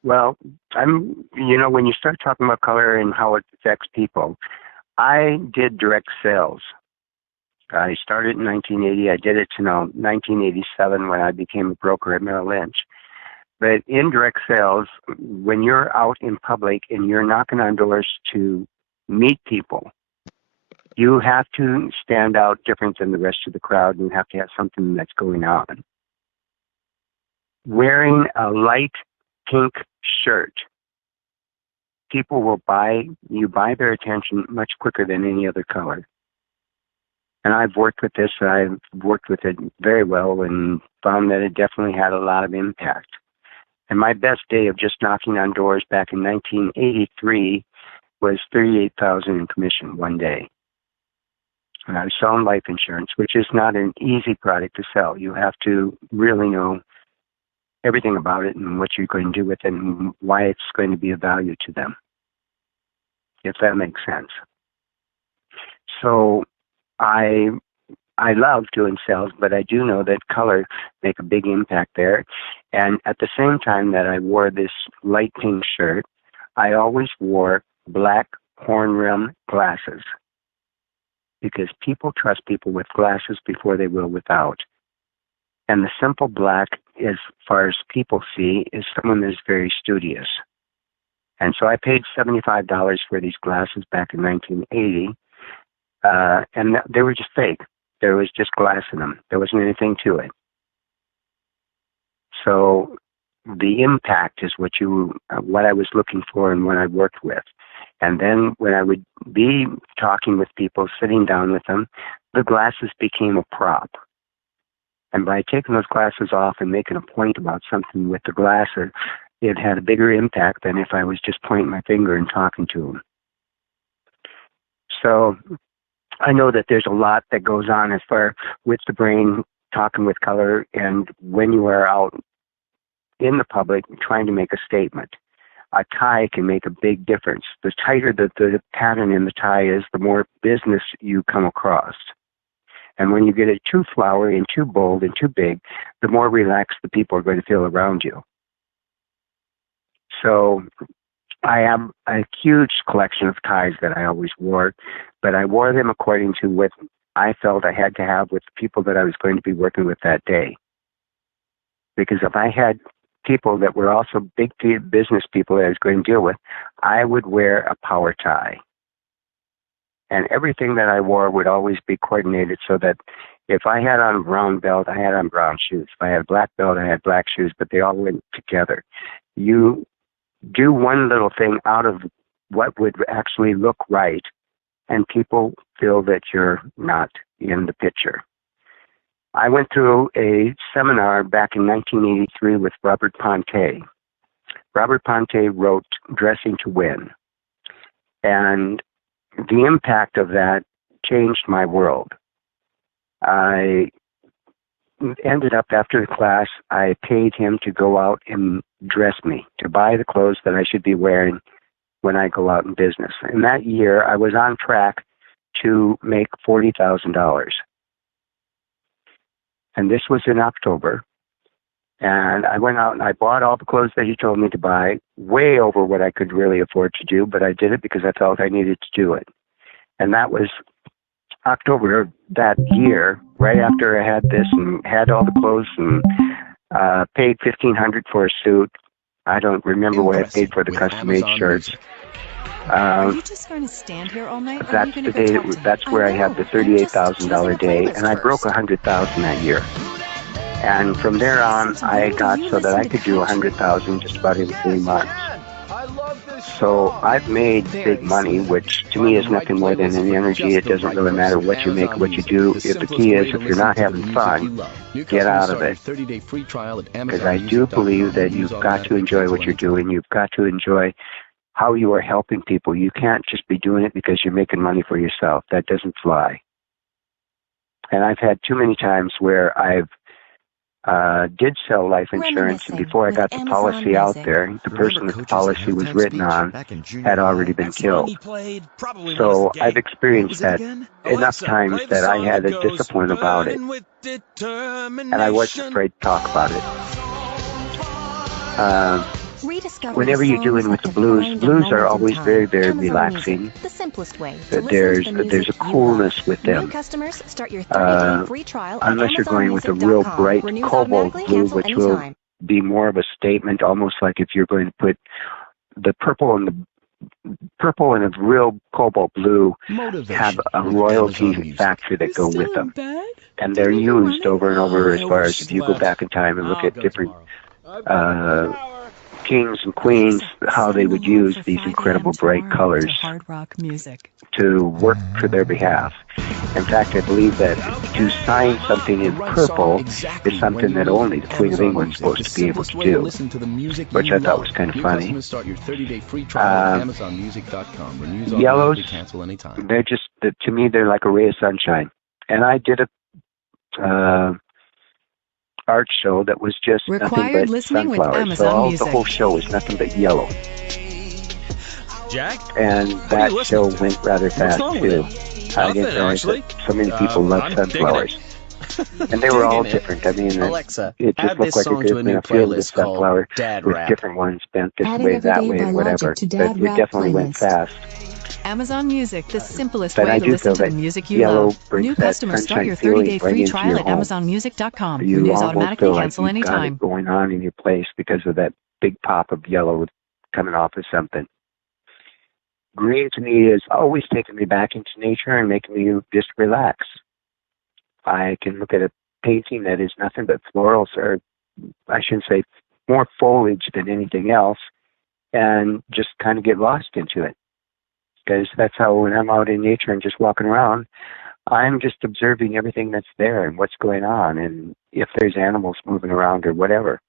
Well, when you start talking about color and how it affects people, I did direct sales. I started in 1980. I did it to 1987 when I became a broker at Merrill Lynch. But in direct sales, when you're out in public and you're knocking on doors to meet people, you have to stand out different than the rest of the crowd, and you have to have something that's going on. Wearing a light pink shirt, people will buy their attention much quicker than any other color. And I've worked with this, I've worked with it very well and found that it definitely had a lot of impact. And my best day of just knocking on doors back in 1983 was $38,000 in commission one day. And I was selling life insurance, which is not an easy product to sell. You have to really know everything about it and what you're going to do with it and why it's going to be of value to them, if that makes sense. So I love doing sales, but I do know that color make a big impact there. And at the same time that I wore this light pink shirt, I always wore black horn rim glasses, because people trust people with glasses before they will without. And the simple black, as far as people see, is someone that's very studious. And so I paid $75 for these glasses back in 1980, and they were just fake. There was just glass in them. There wasn't anything to it. So the impact is what I was looking for and what I worked with. And then when I would be talking with people, sitting down with them, the glasses became a prop. And by taking those glasses off and making a point about something with the glasses, it had a bigger impact than if I was just pointing my finger and talking to them. So I know that there's a lot that goes on as far with the brain, talking with color, and when you are out in the public trying to make a statement. A tie can make a big difference. The tighter the pattern in the tie is, the more business you come across. And when you get it too flowery and too bold and too big, the more relaxed the people are going to feel around you. So I have a huge collection of ties that I always wore, but I wore them according to what I felt I had to have with the people that I was going to be working with that day. Because if I had people that were also big business people that I was going to deal with, I would wear a power tie. And everything that I wore would always be coordinated so that if I had on a brown belt, I had on brown shoes. If I had a black belt, I had black shoes, but they all went together. You do one little thing out of what would actually look right, and people feel that you're not in the picture. I went through a seminar back in 1983 with Robert Ponte. Robert Ponte wrote Dressing to Win. And the impact of that changed my world. I ended up after the class, I paid him to go out and dress me, to buy the clothes that I should be wearing when I go out in business. And that year, I was on track to make $40,000. And this was in October. And I went out and I bought all the clothes that he told me to buy, way over what I could really afford to do, but I did it because I felt I needed to do it. And that was October that year, right after I had this and had all the clothes and paid $1,500 for a suit. I don't remember what I paid for the custom-made shirts. Are you just going to stand here all night? That's the day. That's where I had the $38,000 day, and I broke $100,000 that year. And from there on, I got so that I could do $100,000 just about every 3 months. So I've made big money, which to me is nothing more than an energy. It doesn't really matter what you make or what you do. If the key is, if you're not having fun, get out of it. Because I do believe that you've got to enjoy what you're doing. You've got to enjoy how you are helping people. You can't just be doing it because you're making money for yourself. That doesn't fly. And I've had too many times where I've did sell life insurance, and before I got the policy out there, the person that the policy was written on had already been killed. So I've experienced that enough times that I had a discipline about it, and I wasn't afraid to talk about it. Whenever you're dealing with the blues are always very, very relaxing. The simplest way. There's a coolness with them. Unless you're going with a real bright cobalt blue, which will be more of a statement, almost like if you're going to put the purple and a real cobalt blue have a royalty factor that go with them. And they're used over and over as far as if you go back in time and look at different kings and queens, how they would use these incredible bright colors to work for their behalf. In fact, I believe that to sign something in purple is something that only the Queen of England is supposed to be able to do, which I thought was kind of funny. Yellows, they're just, to me, they're like a ray of sunshine. And I did a art show that was just nothing but sunflowers. So the whole show was nothing but yellow. Jack? And that show went rather fast too. I didn't realize that so many people love sunflowers. And they were all different. I mean, Alexa, it just looked like it could be a field of sunflower with different ones bent this way, that way, whatever. But it definitely went fast. Amazon Music, the simplest But way I to do listen feel to the that music you yellow love. brings New that customers start your sunshine 30-day feeling right free into trial your at home. AmazonMusic.com. You Renews almost automatically, feel like cancel you've got anytime. it going on in your place because of that big pop of yellow coming off of something. Green to me is always taking me back into nature and making me just relax. I can look at a painting that is nothing but florals, or I shouldn't say more foliage than anything else, and just kind of get lost into it. Because that's how, when I'm out in nature and just walking around, I'm just observing everything that's there and what's going on, and if there's animals moving around or whatever.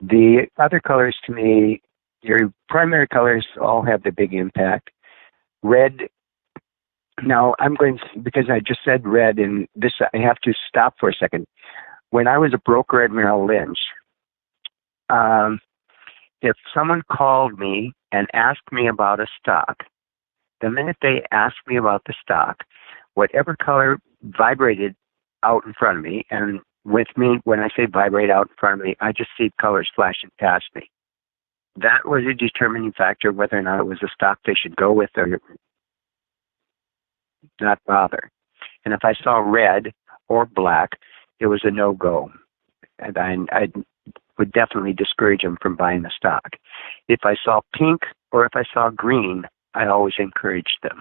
The other colors, to me, your primary colors all have the big impact. Red, now I'm going to, because I just said red, and this, I have to stop for a second. When I was a broker at Merrill Lynch, if someone called me and asked me about a stock, the minute they asked me about the stock, whatever color vibrated out in front of me, and with me, when I say vibrate out in front of me, I just see colors flashing past me. That was a determining factor whether or not it was a stock they should go with or not bother. And if I saw red or black, it was a no-go. And I would definitely discourage them from buying the stock. If I saw pink or if I saw green, I always encouraged them.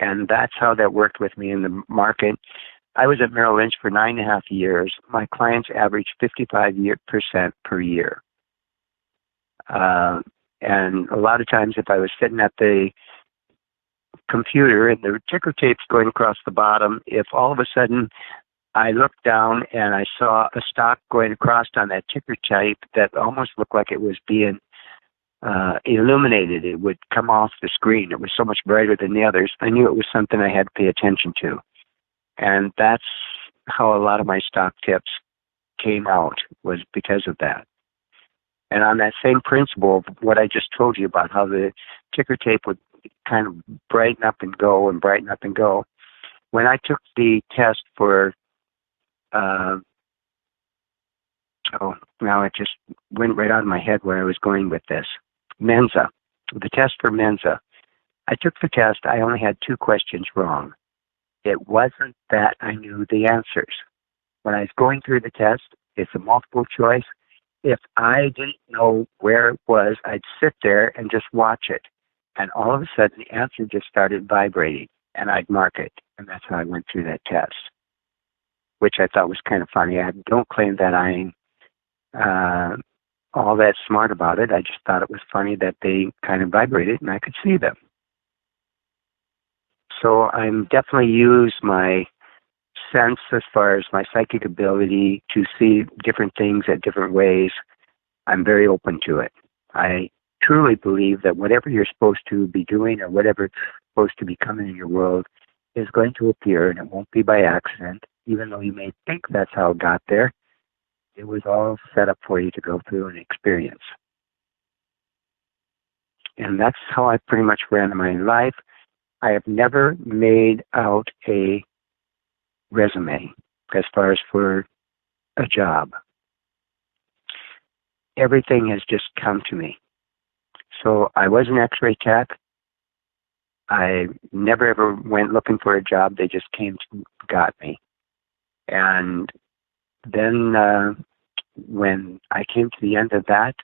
And that's how that worked with me in the market. I was at Merrill Lynch for 9.5 years. My clients averaged 55% per year. And a lot of times if I was sitting at the computer and the ticker tape's going across the bottom, if all of a sudden I looked down and I saw a stock going across on that ticker tape that almost looked like it was being illuminated, it would come off the screen. It was so much brighter than the others. I knew it was something I had to pay attention to. And that's how a lot of my stock tips came out, was because of that. And on that same principle of what I just told you about how the ticker tape would kind of brighten up and go and brighten up and go, when I took the test for, now it just went right out of my head where I was going with this. Mensa, the test for Mensa. I took the test. I only had 2 questions wrong. It wasn't that I knew the answers. When I was going through the test, it's a multiple choice. If I didn't know where it was, I'd sit there and just watch it. And all of a sudden, the answer just started vibrating, and I'd mark it. And that's how I went through that test, which I thought was kind of funny. I don't claim that I'm all that smart about it. I just thought it was funny that they kind of vibrated, and I could see them. So I'm definitely use my sense as far as my psychic ability to see different things at different ways. I'm very open to it. I truly believe that whatever you're supposed to be doing or whatever's supposed to be coming in your world is going to appear, and it won't be by accident. Even though you may think that's how it got there, it was all set up for you to go through and experience. And that's how I pretty much ran my life. I have never made out a resume as far as for a job. Everything has just come to me. So I was an X-ray tech. I never ever went looking for a job. They just came to got me. And then when I came to the end of that,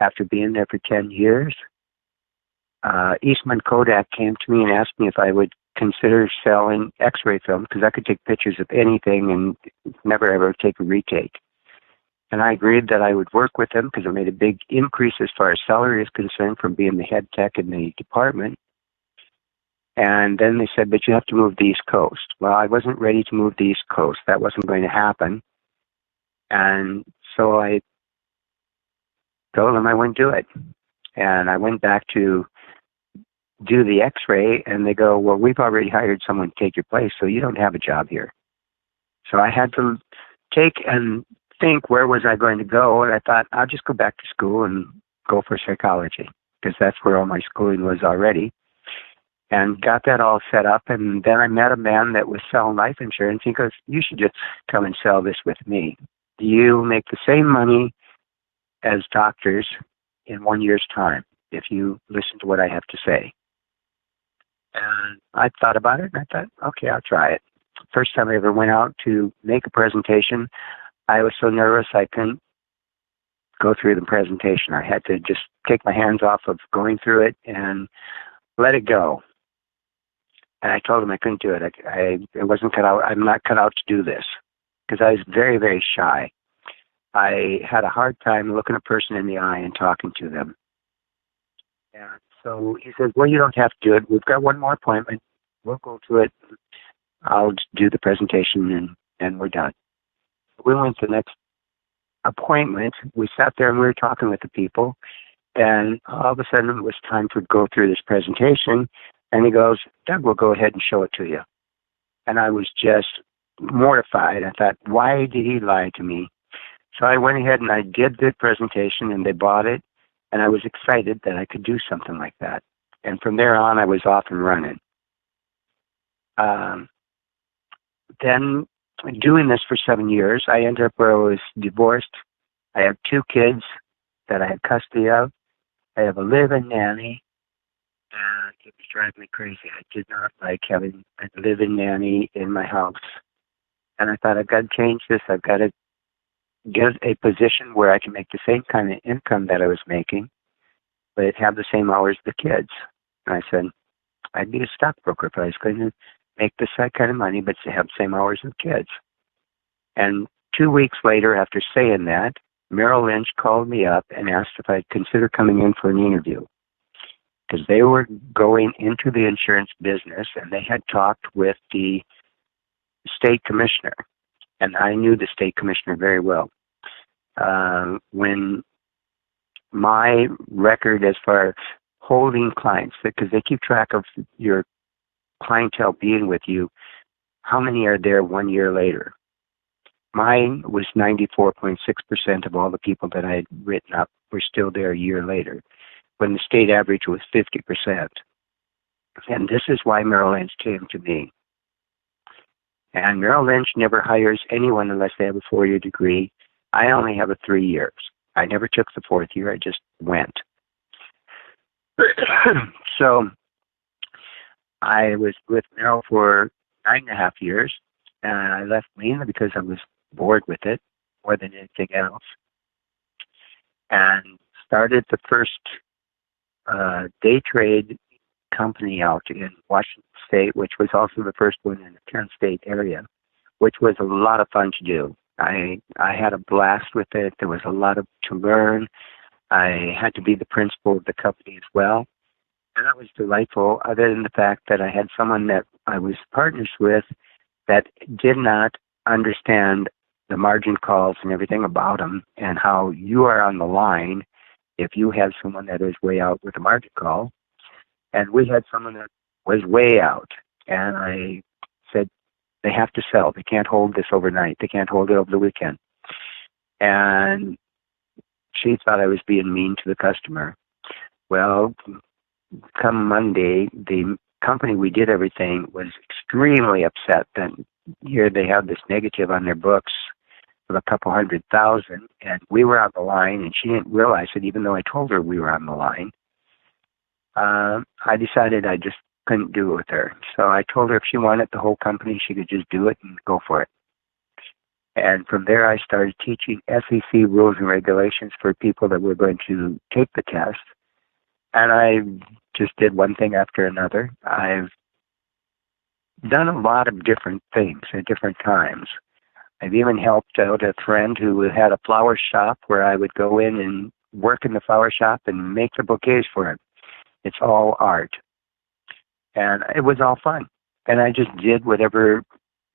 after being there for 10 years, Eastman Kodak came to me and asked me if I would consider selling X-ray film, because I could take pictures of anything and never ever take a retake. And I agreed that I would work with them because it made a big increase as far as salary is concerned from being the head tech in the department. And then they said, but you have to move the East Coast. Well, I wasn't ready to move the East Coast. That wasn't going to happen. And so I told them I wouldn't do it. And I went back to do the X-ray, and they go, well, we've already hired someone to take your place, so you don't have a job here. So I had to take and think, where was I going to go? And I thought, I'll just go back to school and go for psychology, because that's where all my schooling was already. And got that all set up, and then I met a man that was selling life insurance. He goes, you should just come and sell this with me. You make the same money as doctors in 1 year's time if you listen to what I have to say. And I thought about it, and I thought, okay, I'll try it. First time I ever went out to make a presentation, I was so nervous I couldn't go through the presentation. I had to just take my hands off of going through it and let it go. And I told him I couldn't do it. I wasn't cut out. I'm not cut out to do this, because I was very, very shy. I had a hard time looking a person in the eye and talking to them. And so he says, well, you don't have to do it. We've got one more appointment. We'll go to it. I'll do the presentation and we're done. We went to the next appointment. We sat there and we were talking with the people. And all of a sudden it was time to go through this presentation. And he goes, Doug, we'll go ahead and show it to you. And I was just mortified. I thought, why did he lie to me? So I went ahead and I did the presentation and they bought it. And I was excited that I could do something like that. And from there on, I was off and running. Then doing this for 7 years, I ended up where I was divorced. I have 2 kids that I had custody of. I have a live-in nanny, and it was driving me crazy. I did not like having a live-in nanny in my house. And I thought, I've got to change this. I've got to get a position where I can make the same kind of income that I was making, but have the same hours as the kids. And I said, I'd be a stockbroker if I was going to make this kind of money, but to have the same hours as kids. And 2 weeks later, after saying that, Merrill Lynch called me up and asked if I'd consider coming in for an interview, because they were going into the insurance business and they had talked with the state commissioner, and I knew the state commissioner very well. When my record as far as holding clients, because they keep track of your clientele being with you, how many are there 1 year later? Mine was 94.6% of all the people that I had written up were still there a year later, when the state average was 50%. And this is why Merrill Lynch came to me. And Merrill Lynch never hires anyone unless they have a 4-year degree. I only have a 3 years. I never took the 4th year. I just went. So I was with Merrill for 9.5 years, and I left mainly because I was bored with it more than anything else, and started the first day trade company out in Washington State, which was also the first one in the 10-state area, which was a lot of fun to do. I had a blast with it. There was a lot to learn. I had to be the principal of the company as well, and that was delightful, other than the fact that I had someone that I was partners with that did not understand the margin calls and everything about them, and how you are on the line if you have someone that is way out with a margin call. And we had someone that was way out, and I said, they have to sell. They can't hold this overnight. They can't hold it over the weekend. And she thought I was being mean to the customer. Well, come Monday, the company we did everything was extremely upset that here they have this negative on their books of a couple 100,000, and we were on the line, and she didn't realize it, even though I told her we were on the line. I decided I just couldn't do it with her. So I told her if she wanted the whole company, she could just do it and go for it. And from there, I started teaching SEC rules and regulations for people that were going to take the test. And I just did one thing after another. I've done a lot of different things at different times. I've even helped out a friend who had a flower shop where I would go in and work in the flower shop and make the bouquets for him. It's all art. And it was all fun. And I just did whatever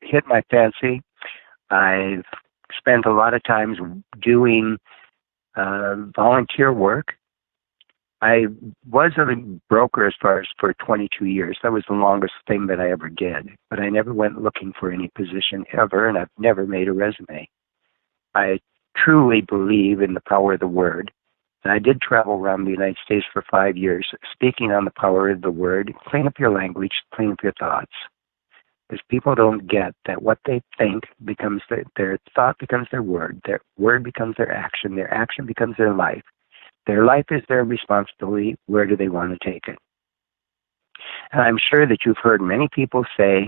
hit my fancy. I've spent a lot of times doing volunteer work. I was a broker as far as for 22 years. That was the longest thing that I ever did. But I never went looking for any position ever, and I've never made a resume. I truly believe in the power of the word. And I did travel around the United States for 5 years, speaking on the power of the word. Clean up your language, clean up your thoughts. Because people don't get that what they think becomes their thought becomes their word becomes their action becomes their life. Their life is their responsibility. Where do they want to take it? And I'm sure that you've heard many people say,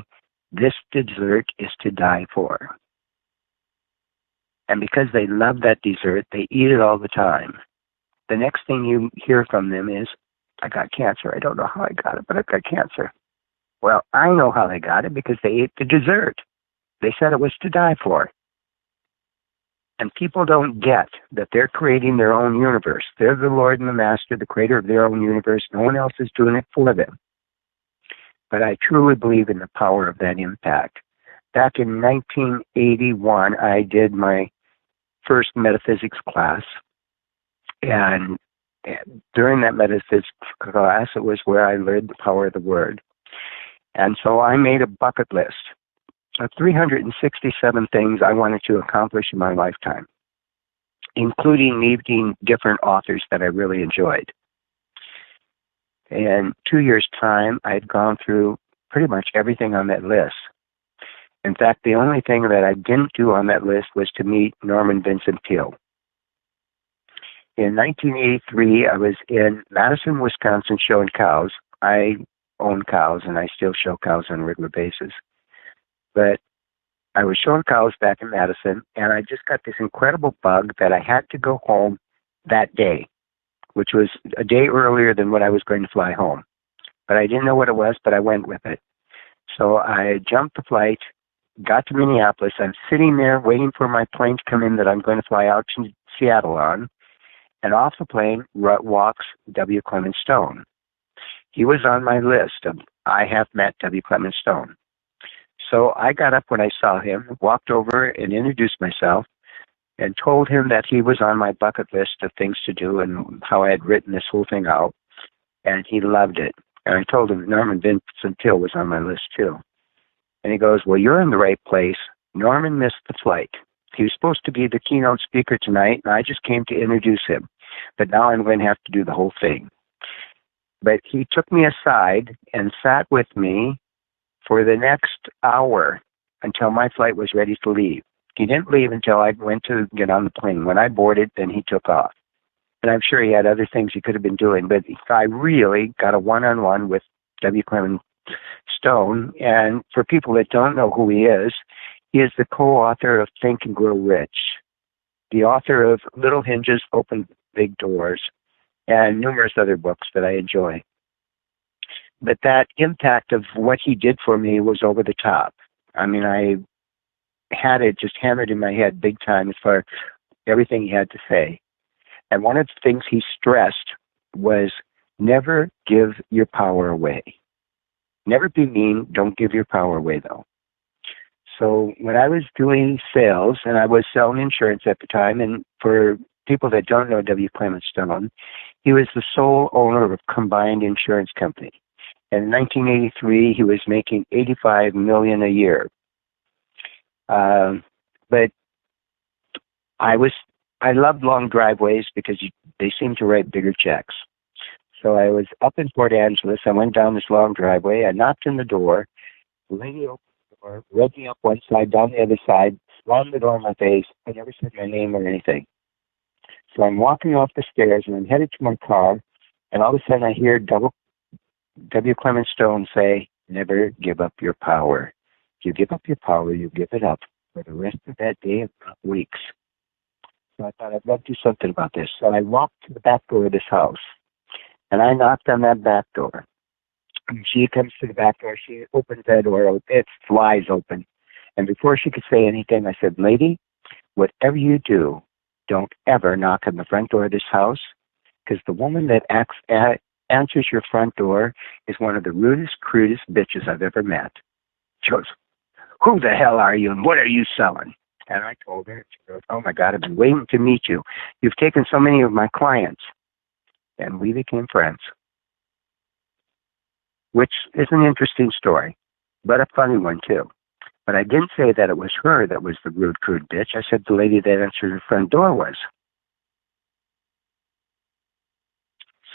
this dessert is to die for. And because they love that dessert, they eat it all the time. The next thing you hear from them is, I got cancer. I don't know how I got it, but I got cancer. Well, I know how they got it because they ate the dessert. They said it was to die for. And people don't get that they're creating their own universe. They're the Lord and the Master, the creator of their own universe. No one else is doing it for them. But I truly believe in the power of that impact. Back in 1981, I did my first metaphysics class. And during that metaphysics class, it was where I learned the power of the word. And so I made a bucket list of 367 things I wanted to accomplish in my lifetime, including meeting different authors that I really enjoyed. In 2 years' time, I had gone through pretty much everything on that list. In fact, the only thing that I didn't do on that list was to meet Norman Vincent Peale. In 1983, I was in Madison, Wisconsin showing cows. I own cows, and I still show cows on a regular basis. But I was showing cows back in Madison, and I just got this incredible bug that I had to go home that day, which was a day earlier than when I was going to fly home. But I didn't know what it was, but I went with it. So I jumped the flight, got to Minneapolis. I'm sitting there waiting for my plane to come in that I'm going to fly out to Seattle on. And off the plane walks W. Clement Stone. He was on my list of I have met W. Clement Stone. So I got up when I saw him, walked over and introduced myself, and told him that he was on my bucket list of things to do and how I had written this whole thing out. And he loved it. And I told him Norman Vincent Peale was on my list too. And he goes, well, you're in the right place. Norman missed the flight. He was supposed to be the keynote speaker tonight, and I just came to introduce him. But now I'm going to have to do the whole thing. But he took me aside and sat with me for the next hour until my flight was ready to leave. He didn't leave until I went to get on the plane. When I boarded, then he took off. And I'm sure he had other things he could have been doing, but I really got a one-on-one with W. Clement Stone. And for people that don't know who he is the co-author of Think and Grow Rich, the author of Little Hinges Open Big Doors, and numerous other books that I enjoy. But that impact of what he did for me was over the top. I mean, I had it just hammered in my head big time as far as everything he had to say. And one of the things he stressed was never give your power away. Never be mean. Don't give your power away, though. So when I was doing sales, and I was selling insurance at the time, and for people that don't know W. Clement Stone, he was the sole owner of a combined insurance company. And in 1983, he was making $85 million a year. But I loved long driveways because they seemed to write bigger checks. So I was up in Port Angeles. I went down this long driveway. I knocked on the door. The lady opened the door, read me up one side, down the other side, slammed the door in my face. I never said my name or anything. So I'm walking off the stairs, and I'm headed to my car, and all of a sudden I hear W. Clement Stone say, never give up your power. If you give up your power, you give it up for the rest of that day and weeks. So I thought I'd love to do something about this. So I walked to the back door of this house, and I knocked on that back door. And she comes to the back door. She opens that door. It flies open. And before she could say anything, I said, lady, whatever you do, don't ever knock on the front door of this house, because the woman that answers your front door is one of the rudest, crudest bitches I've ever met. She goes, who the hell are you, and what are you selling? And I told her, she goes, oh, my God, I've been waiting to meet you. You've taken so many of my clients. And we became friends, which is an interesting story, but a funny one, too. But I didn't say that it was her that was the rude, crude bitch. I said the lady that answered her front door was.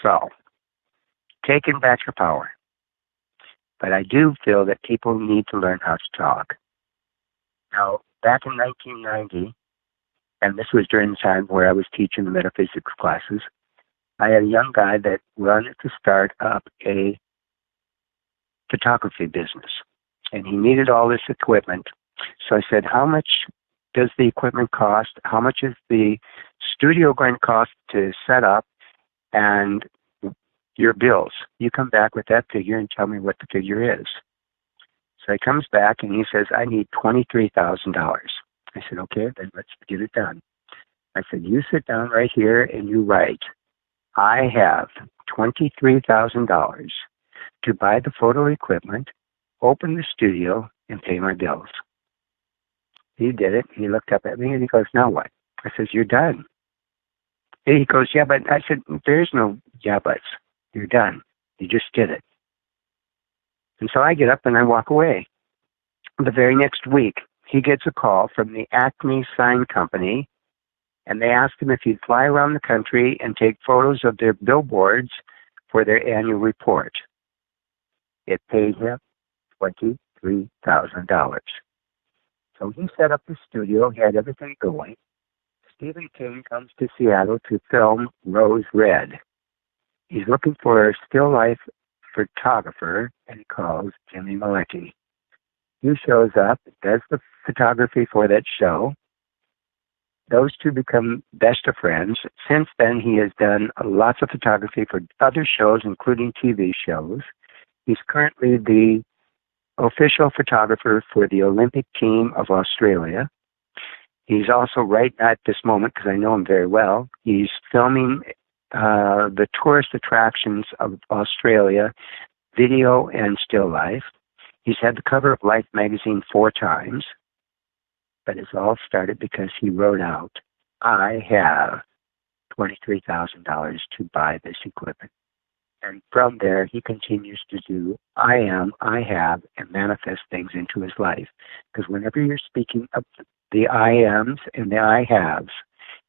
So, taking back your power. But I do feel that people need to learn how to talk. Now, back in 1990, and this was during the time where I was teaching the metaphysics classes, I had a young guy that wanted to start up a photography business. And he needed all this equipment. So I said, how much does the equipment cost? How much is the studio going to cost to set up? And your bills. You come back with that figure and tell me what the figure is. So he comes back and he says, I need $23,000. I said, okay, then let's get it done. I said, you sit down right here and you write, I have $23,000 to buy the photo equipment, open the studio, and pay my bills. He did it. He looked up at me and he goes, now what? I says, you're done. And he goes, yeah, but I said, there's no yeah buts. You're done. You just did it. And so I get up and I walk away. The very next week, he gets a call from the Acme Sign Company, and they asked him if he'd fly around the country and take photos of their billboards for their annual report. It paid him $23,000. So he set up the studio, had everything going. Stephen King comes to Seattle to film Rose Red. He's looking for a still life photographer, and he calls Jimmy Malecki. He shows up, does the photography for that show. Those two become best of friends. Since then, he has done lots of photography for other shows, including TV shows. He's currently the official photographer for the Olympic team of Australia. He's also, right at this moment, because I know him very well, he's filming the tourist attractions of Australia, video and still life. He's had the cover of Life magazine 4 times, but it's all started because he wrote out, I have $23,000 to buy this equipment. And from there, he continues to do I am, I have, and manifest things into his life. Because whenever you're speaking of the I ams and the I haves,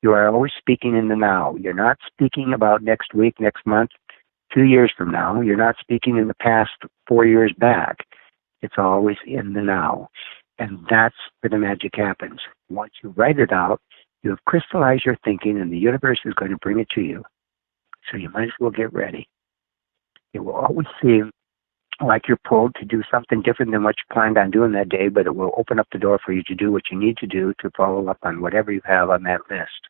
you are always speaking in the now. You're not speaking about next week, next month, 2 years from now. You're not speaking in the past 4 years back. It's always in the now. And that's where the magic happens. Once you write it out, you have crystallized your thinking, and the universe is going to bring it to you. So you might as well get ready. It will always seem like you're pulled to do something different than what you planned on doing that day, but it will open up the door for you to do what you need to do to follow up on whatever you have on that list.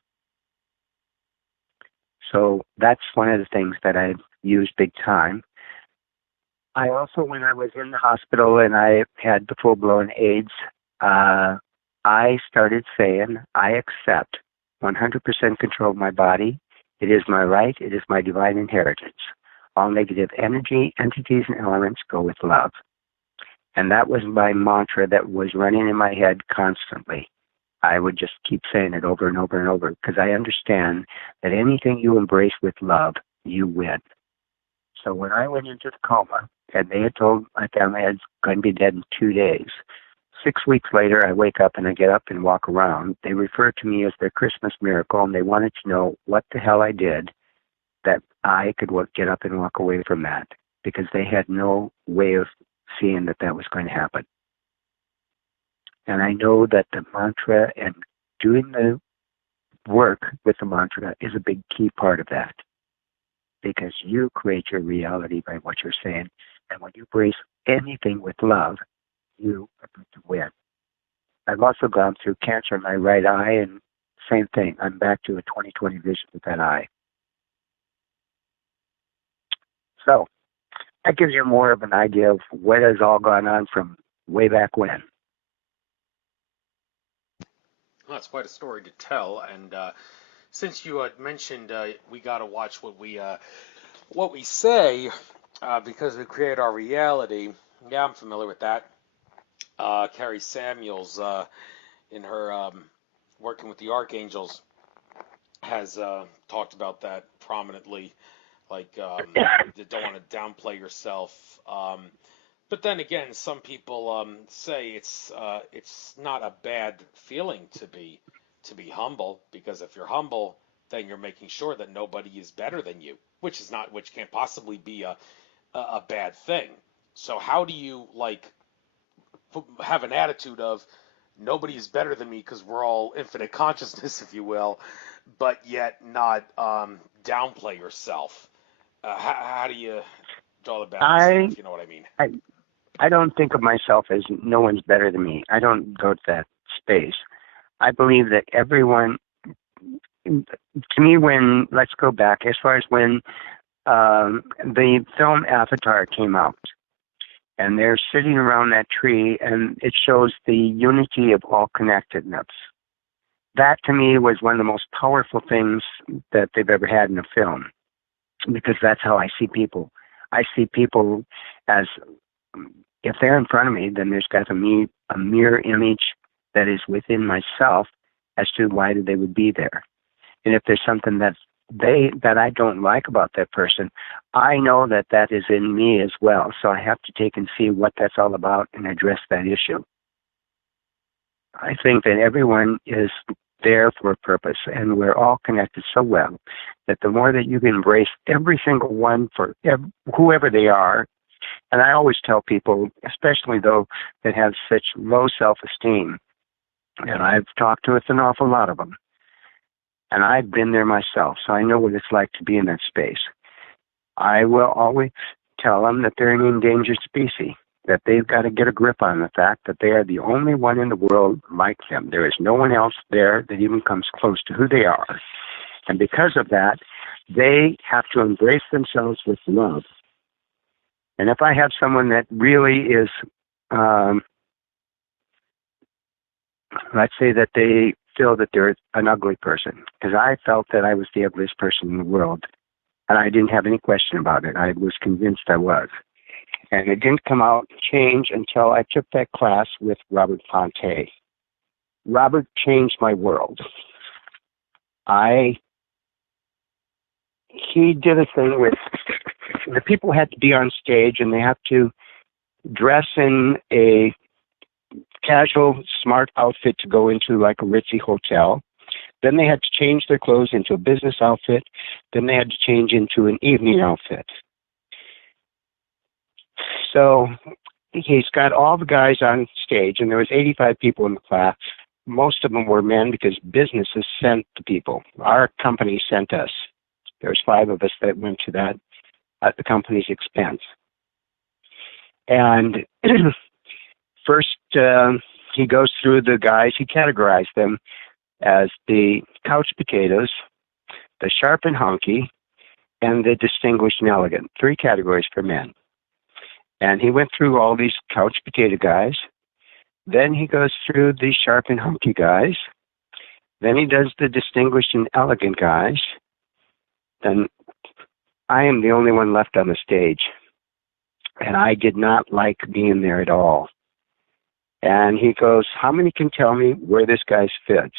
So that's one of the things that I've used big time. I also, when I was in the hospital and I had the full-blown AIDS, I started saying, I accept 100% control of my body. It is my right. It is my divine inheritance. All negative energy, entities, and elements go with love. And that was my mantra that was running in my head constantly. I would just keep saying it over and over and over because I understand that anything you embrace with love, you win. So when I went into the coma, and they had told my family I was going to be dead in 2 days, 6 weeks later, I wake up and I get up and walk around. They refer to me as their Christmas miracle, and they wanted to know what the hell I did that I could get up and walk away from that, because they had no way of seeing that that was going to happen. And I know that the mantra and doing the work with the mantra is a big key part of that, because you create your reality by what you're saying. And when you embrace anything with love, you are going to win. I've also gone through cancer in my right eye, and same thing. I'm back to a 20/20 vision with that eye. So that gives you more of an idea of what has all gone on from way back when. Well, that's quite a story to tell. And since you mentioned we got to watch what we say because we create our reality. Yeah, I'm familiar with that. Carrie Samuels, in her working with the archangels, has talked about that prominently. Like, you don't want to downplay yourself. But then again, some people say it's not a bad feeling to be humble, because if you're humble, then you're making sure that nobody is better than you, which can't possibly be a bad thing. So how do you have an attitude of nobody is better than me because we're all infinite consciousness, if you will, but yet not downplay yourself? How do you draw the balance, if you know what I mean? I don't think of myself as no one's better than me. I don't go to that space. I believe that everyone, to me, let's go back, as far as when the film Avatar came out, and they're sitting around that tree, and it shows the unity of all connectedness. that to me was one of the most powerful things that they've ever had in a film, because that's how I see people. I see people as, if they're in front of me, then there's got to be a mirror image that is within myself as to why they would be there. And if there's something that I don't like about that person, I know that that is in me as well. So I have to take and see what that's all about and address that issue. I think that everyone is there for a purpose, and we're all connected so well that the more that you can embrace every single one for whoever they are. And I always tell people, especially those that have such low self-esteem, and I've talked to an awful lot of them, and I've been there myself, so I know what it's like to be in that space. I will always tell them that they're an endangered species, that they've got to get a grip on the fact that they are the only one in the world like them. There is no one else there that even comes close to who they are. And because of that, they have to embrace themselves with love. And if I have someone that really is, let's say that they feel that they're an ugly person, because I felt that I was the ugliest person in the world, and I didn't have any question about it. I was convinced I was. And it didn't come out change until I took that class with Robert Fonte. Robert changed my world. He did a thing with, the people had to be on stage and they have to dress in a casual, smart outfit to go into like a ritzy hotel. Then they had to change their clothes into a business outfit. Then they had to change into an evening outfit. So he's got all the guys on stage, and there was 85 people in the class. Most of them were men because businesses sent the people. Our company sent us. There's 5 of us that went to that at the company's expense. And first, he goes through the guys. He categorized them as the couch potatoes, the sharp and hunky, and the distinguished and elegant. 3 categories for men. And he went through all these couch potato guys. Then he goes through the sharp and hunky guys. Then he does the distinguished and elegant guys. Then I am the only one left on the stage. And I did not like being there at all. And he goes, how many can tell me where this guy fits?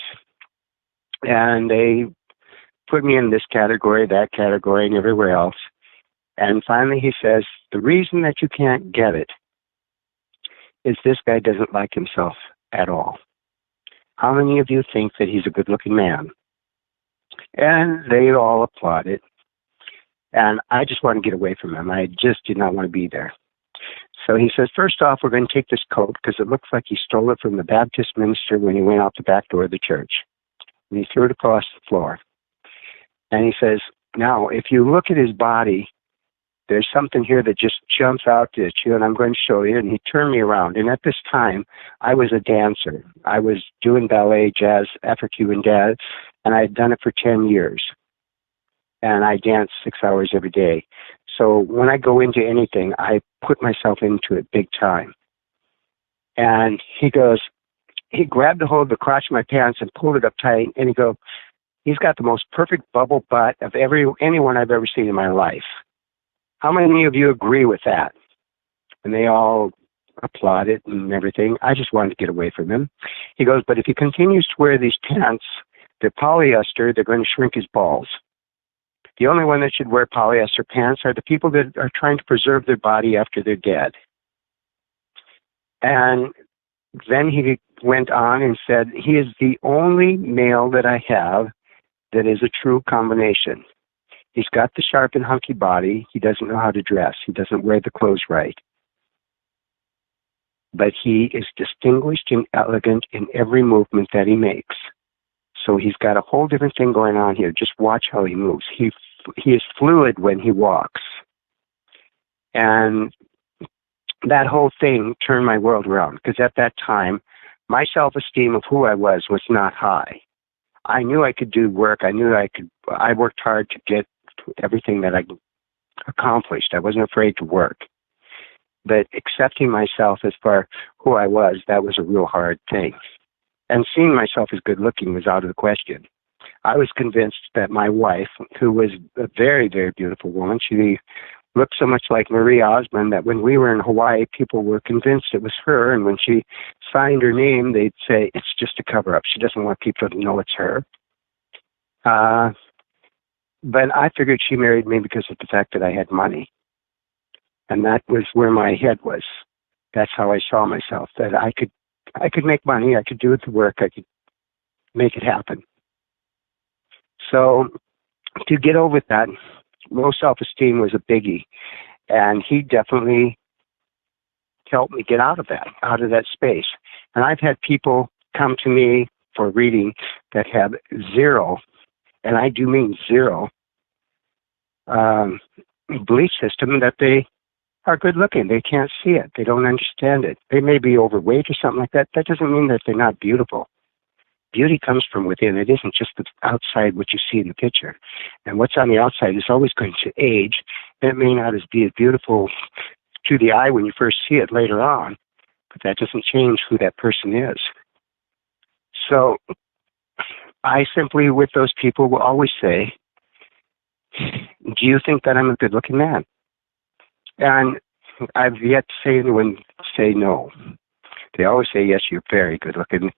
And they put me in this category, that category, and everywhere else. And finally he says, the reason that you can't get it is this guy doesn't like himself at all. How many of you think that he's a good-looking man? And they all applauded. And I just wanted to get away from him. I just did not want to be there. So he says, first off, we're going to take this coat because it looks like he stole it from the Baptist minister when he went out the back door of the church. And he threw it across the floor. And he says, now, if you look at his body, there's something here that just jumps out at you, and I'm going to show you. And he turned me around. And at this time, I was a dancer. I was doing ballet, jazz, Afro-Cuban jazz, and I had done it for 10 years. And I danced 6 hours every day. So when I go into anything, I put myself into it big time. And he grabbed a hold of the crotch of my pants and pulled it up tight, and he's got the most perfect bubble butt of anyone I've ever seen in my life. How many of you agree with that? And they all applauded and everything. I just wanted to get away from him. He goes, but if he continues to wear these pants, they're polyester, they're going to shrink his balls. The only one that should wear polyester pants are the people that are trying to preserve their body after they're dead. And then he went on and said, he is the only male that I have that is a true combination. He's got the sharp and hunky body. He doesn't know how to dress. He doesn't wear the clothes right. But he is distinguished and elegant in every movement that he makes. So he's got a whole different thing going on here. Just watch how he moves. He is fluid when he walks. And that whole thing turned my world around, because at that time, my self-esteem of who I was not high. I knew I could do work. I worked hard to get everything that I accomplished. I wasn't afraid to work. But accepting myself as far who I was, that was a real hard thing. And seeing myself as good looking was out of the question. I was convinced that my wife, who was a very, very beautiful woman, she looked so much like Marie Osmond that when we were in Hawaii, people were convinced it was her. And when she signed her name, they'd say, it's just a cover-up. She doesn't want people to know it's her. But I figured she married me because of the fact that I had money. And that was where my head was. That's how I saw myself, that I could make money, I could do the work, I could make it happen. So to get over that, low self-esteem was a biggie. And he definitely helped me get out of that space. And I've had people come to me for reading that have zero, and I do mean zero, belief system that they are good looking. They can't see it. They don't understand it. They may be overweight or something like that. That doesn't mean that they're not beautiful. Beauty comes from within. It isn't just the outside, what you see in the picture. And what's on the outside is always going to age. It may not be as beautiful to the eye when you first see it later on, but that doesn't change who that person is. So I simply, with those people, will always say, do you think that I'm a good-looking man? And I've yet to say anyone say no. They always say, yes, you're very good-looking.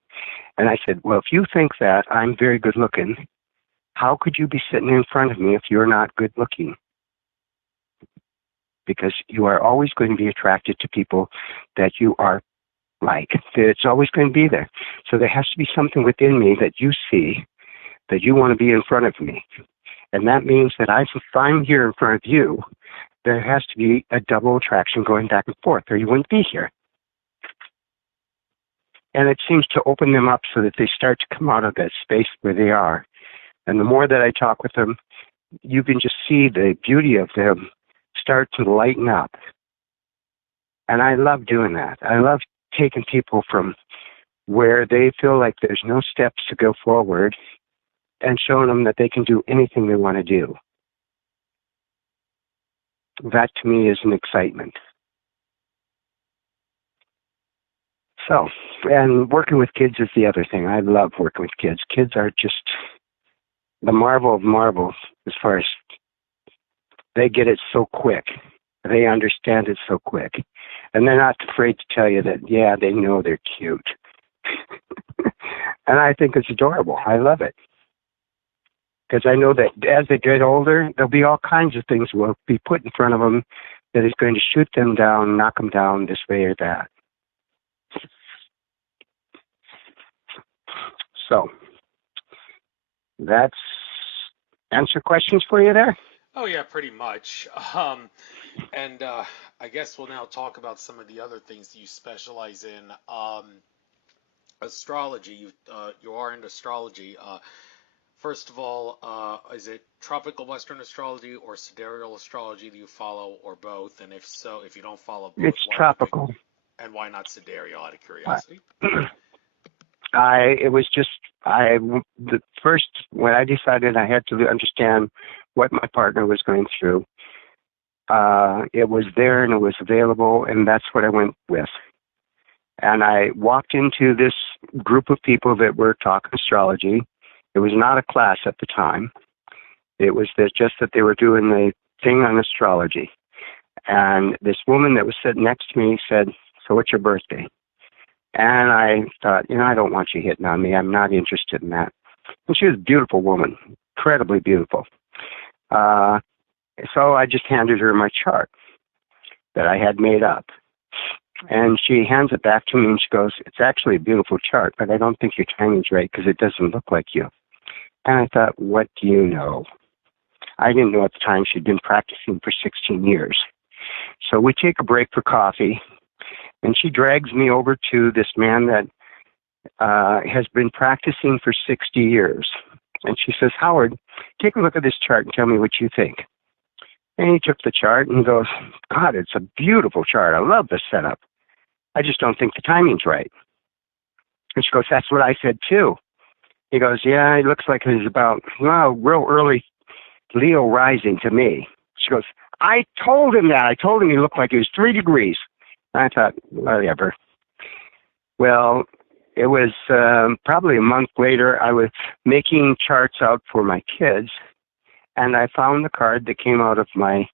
And I said, well, if you think that I'm very good-looking, how could you be sitting in front of me if you're not good-looking? Because you are always going to be attracted to people that you are like. It's always going to be there. So there has to be something within me that you see that you want to be in front of me. And that means that if I'm here in front of you, there has to be a double attraction going back and forth, or you wouldn't be here. And it seems to open them up so that they start to come out of that space where they are. And the more that I talk with them, you can just see the beauty of them start to lighten up. And I love doing that. I love taking people from where they feel like there's no steps to go forward and showing them that they can do anything they want to do. That to me is an excitement. So, and working with kids is the other thing. I love working with kids. Kids are just the marvel of marvels as far as they get it so quick. They understand it so quick. And they're not afraid to tell you that, yeah, they know they're cute. And I think it's adorable. I love it. Because I know that as they get older, there'll be all kinds of things will be put in front of them that is going to shoot them down, knock them down this way or that. So, that's answer questions for you there? Oh, yeah, pretty much. And I guess we'll now talk about some of the other things you specialize in. Astrology, you are into astrology. First of all, is it tropical Western astrology or sidereal astrology that you follow, or both? And if so, if you don't follow both, it's tropical. And why not sidereal, out of curiosity? The first, when I decided I had to understand what my partner was going through, it was there and it was available, and that's what I went with. And I walked into this group of people that were talking astrology. It was not a class at the time. It was just that they were doing the thing on astrology. And this woman that was sitting next to me said, so what's your birthday? And I thought, I don't want you hitting on me. I'm not interested in that. And she was a beautiful woman, incredibly beautiful. So I just handed her my chart that I had made up. And she hands it back to me and she goes, it's actually a beautiful chart, but I don't think your timing's right because it doesn't look like you. And I thought, what do you know? I didn't know at the time she'd been practicing for 16 years. So we take a break for coffee, and she drags me over to this man that has been practicing for 60 years. And she says, Howard, take a look at this chart and tell me what you think. And he took the chart and goes, God, it's a beautiful chart. I love the setup. I just don't think the timing's right. And she goes, that's what I said too. He goes, yeah, it looks like it's about, real early Leo rising to me. She goes, I told him that. I told him he looked like he was 3 degrees. And I thought, whatever. Well, It was probably a month later. I was making charts out for my kids, and I found the card that came out of my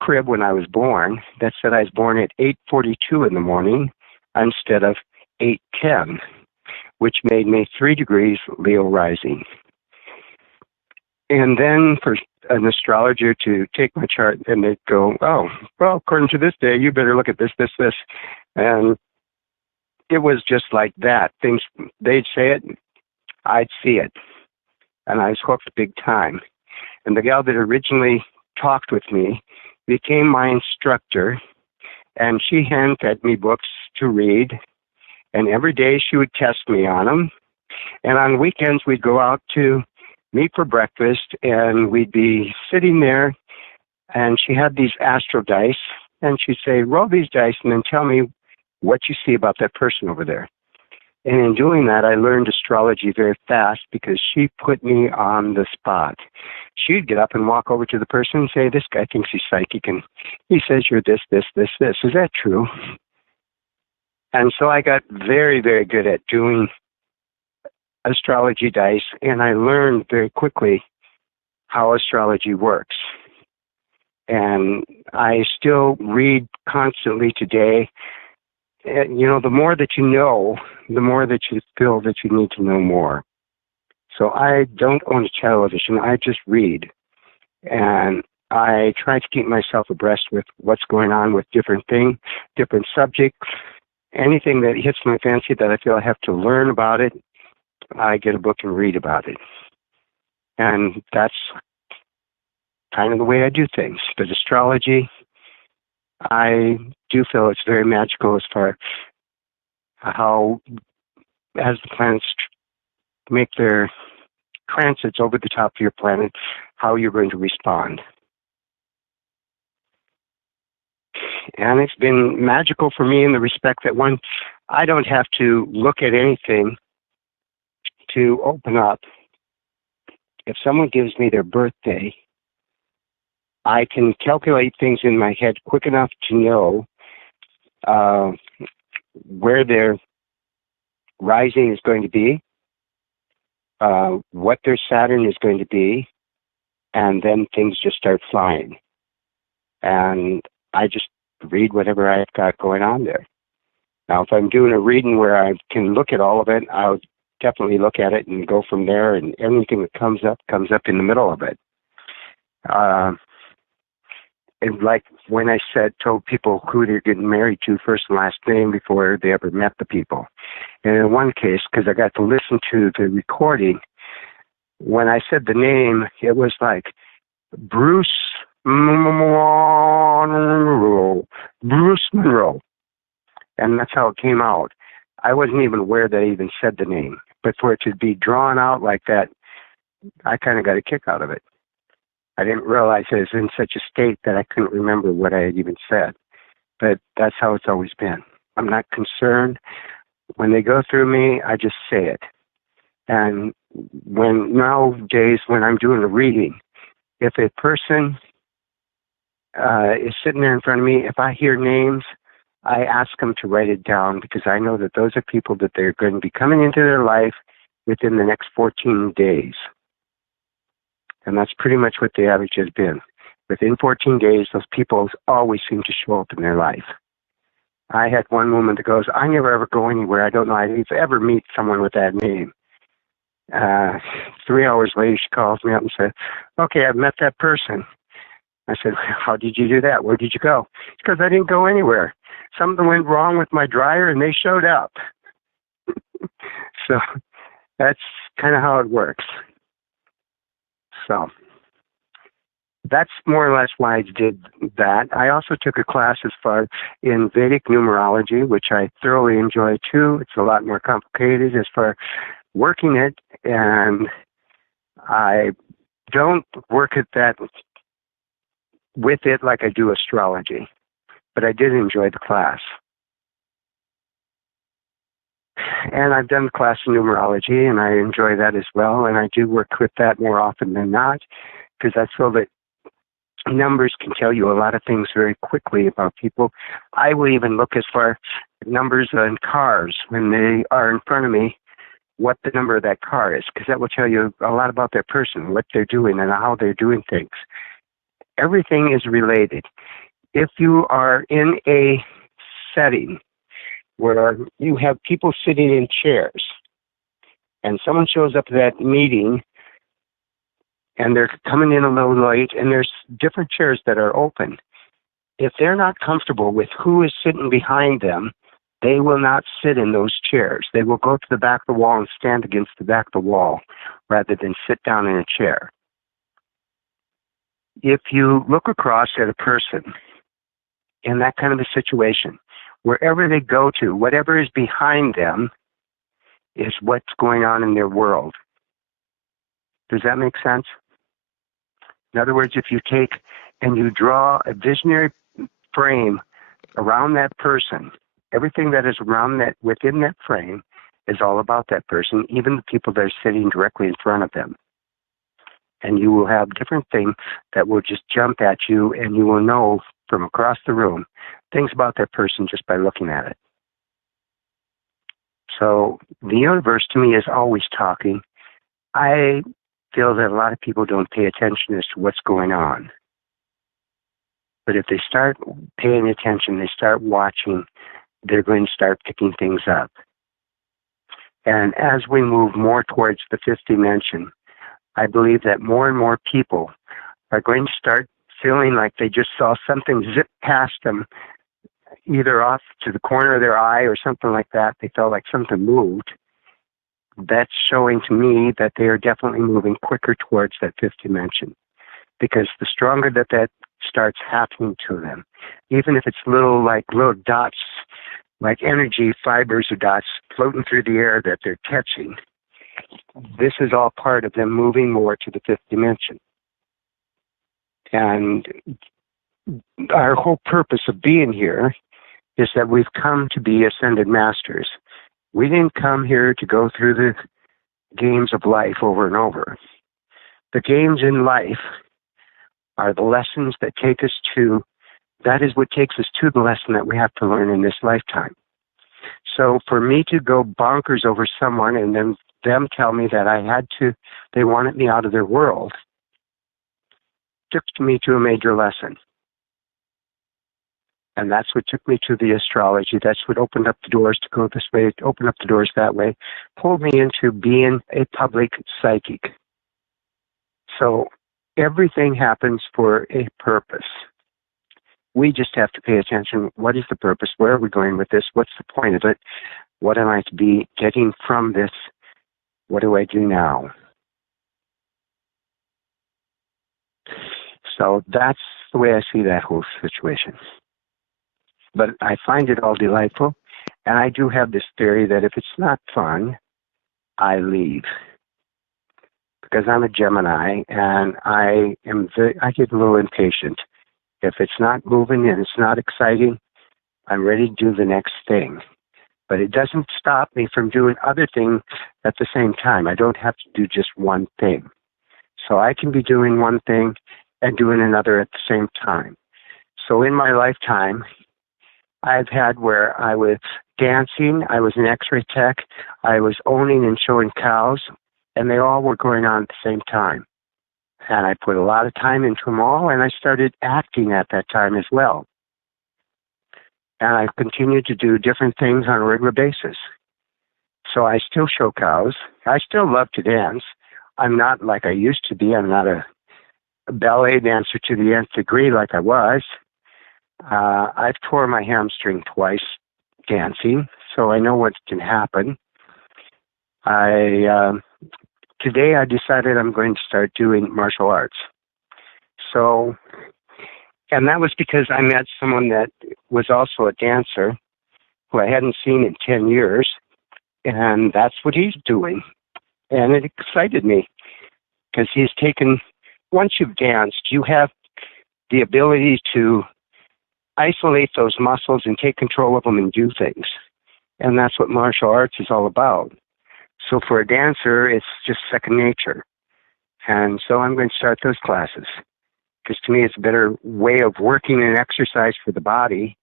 crib when I was born that said I was born at 8:42 in the morning instead of 8:10, which made me 3 degrees Leo rising. And then for an astrologer to take my chart and they'd go, oh, well, according to this day, you better look at this, this, this. And it was just like that. Things, they'd say it, I'd see it. And I was hooked big time. And the gal that originally talked with me became my instructor, and she hand-fed me books to read. And every day she would test me on them. And on weekends, we'd go out to meet for breakfast, and we'd be sitting there, and she had these astro dice, and she'd say, roll these dice and then tell me what you see about that person over there. And in doing that, I learned astrology very fast because she put me on the spot. She'd get up and walk over to the person and say, this guy thinks he's psychic, and he says you're this, this, this, this. Is that true? And so I got very, very good at doing astrology dice, and I learned very quickly how astrology works. And I still read constantly today. And, you know, the more that you know, the more that you feel that you need to know more. So I don't own a television. I just read. And I try to keep myself abreast with what's going on with different things, different subjects. Anything that hits my fancy that I feel I have to learn about it, I get a book and read about it. And that's kind of the way I do things. But astrology, I do feel it's very magical as far as how, as the planets make their transits over the top of your planet, how you're going to respond. And it's been magical for me in the respect that, one, I don't have to look at anything to open up. If someone gives me their birthday, I can calculate things in my head quick enough to know where their rising is going to be, what their Saturn is going to be, and then things just start flying. And I just read whatever I've got going on there. Now, if I'm doing a reading where I can look at all of it, I'll definitely look at it and go from there, and anything that comes up in the middle of it. And like when I told people who they're getting married to, first and last name, before they ever met the people. And in one case, because I got to listen to the recording, when I said the name, it was like Bruce Monroe. Bruce Monroe. And that's how it came out. I wasn't even aware that I even said the name. But for it to be drawn out like that, I kind of got a kick out of it. I didn't realize I was in such a state that I couldn't remember what I had even said. But that's how it's always been. I'm not concerned. When they go through me, I just say it. And nowadays, when I'm doing a reading, if a person is sitting there in front of me, if I hear names, I ask them to write it down, because I know that those are people that they're going to be coming into their life within the next 14 days. And that's pretty much what the average has been. Within 14 days, those people always seem to show up in their life. I had one woman that goes, I never ever go anywhere. I don't know I'd ever meet someone with that name. 3 hours later, she calls me up and said, okay, I've met that person. I said, how did you do that? Where did you go? It's because I didn't go anywhere. Something went wrong with my dryer, and they showed up. So that's kind of how it works. So that's more or less why I did that. I also took a class in Vedic numerology, which I thoroughly enjoy too. It's a lot more complicated as far as working it, and I don't work at that with it like I do astrology, but I did enjoy the class. And I've done the class in numerology, and I enjoy that as well, and I do work with that more often than not, because I feel that numbers can tell you a lot of things very quickly about people. I will even look as far as numbers on cars when they are in front of me, what the number of that car is, because that will tell you a lot about their person, what they're doing, and how they're doing things. Everything is related. If you are in a setting where you have people sitting in chairs and someone shows up at that meeting and they're coming in a little late and there's different chairs that are open, if they're not comfortable with who is sitting behind them, they will not sit in those chairs. They will go to the back of the wall and stand against the back of the wall rather than sit down in a chair. If you look across at a person in that kind of a situation, wherever they go to, whatever is behind them is what's going on in their world. Does that make sense? In other words, if you take and you draw a visionary frame around that person, everything that is around that, within that frame, is all about that person, even the people that are sitting directly in front of them. And you will have different things that will just jump at you, and you will know from across the room things about that person just by looking at it. So the universe to me is always talking. I feel that a lot of people don't pay attention as to what's going on. But if they start paying attention, they start watching, they're going to start picking things up. And as we move more towards the fifth dimension, I believe that more and more people are going to start feeling like they just saw something zip past them, either off to the corner of their eye or something like that. They felt like something moved. That's showing to me that they are definitely moving quicker towards that fifth dimension. Because the stronger that starts happening to them, even if it's little dots, like energy fibers or dots floating through the air that they're catching, this is all part of them moving more to the fifth dimension. And our whole purpose of being here is that we've come to be ascended masters. We didn't come here to go through the games of life over and over. The games in life are the lessons that take us to, that is what takes us to the lesson that we have to learn in this lifetime. So for me to go bonkers over someone and then them tell me that they wanted me out of their world, took me to a major lesson. And that's what took me to the astrology. That's what opened up the doors to go this way, opened up the doors that way, pulled me into being a public psychic. So everything happens for a purpose. We just have to pay attention. What is the purpose? Where are we going with this? What's the point of it? What am I to be getting from this? What do I do now? So that's the way I see that whole situation. But I find it all delightful, and I do have this theory that if it's not fun, I leave. Because I'm a Gemini, and I get a little impatient. If it's not moving and it's not exciting, I'm ready to do the next thing. But it doesn't stop me from doing other things at the same time. I don't have to do just one thing. So I can be doing one thing and doing another at the same time. So in my lifetime, I've had where I was dancing, I was an X-ray tech, I was owning and showing cows, and they all were going on at the same time. And I put a lot of time into them all, and I started acting at that time as well. And I've continued to do different things on a regular basis. So I still show cows. I still love to dance. I'm not like I used to be. I'm not a ballet dancer to the nth degree like I was. I've tore my hamstring twice dancing, so I know what can happen. Today I decided I'm going to start doing martial arts. So, and that was because I met someone that was also a dancer who I hadn't seen in 10 years, and that's what he's doing. And it excited me because he's taken, once you've danced, you have the ability to isolate those muscles and take control of them and do things. And that's what martial arts is all about. So for a dancer, it's just second nature. And so I'm going to start those classes. because to me it's a better way of working and exercise for the body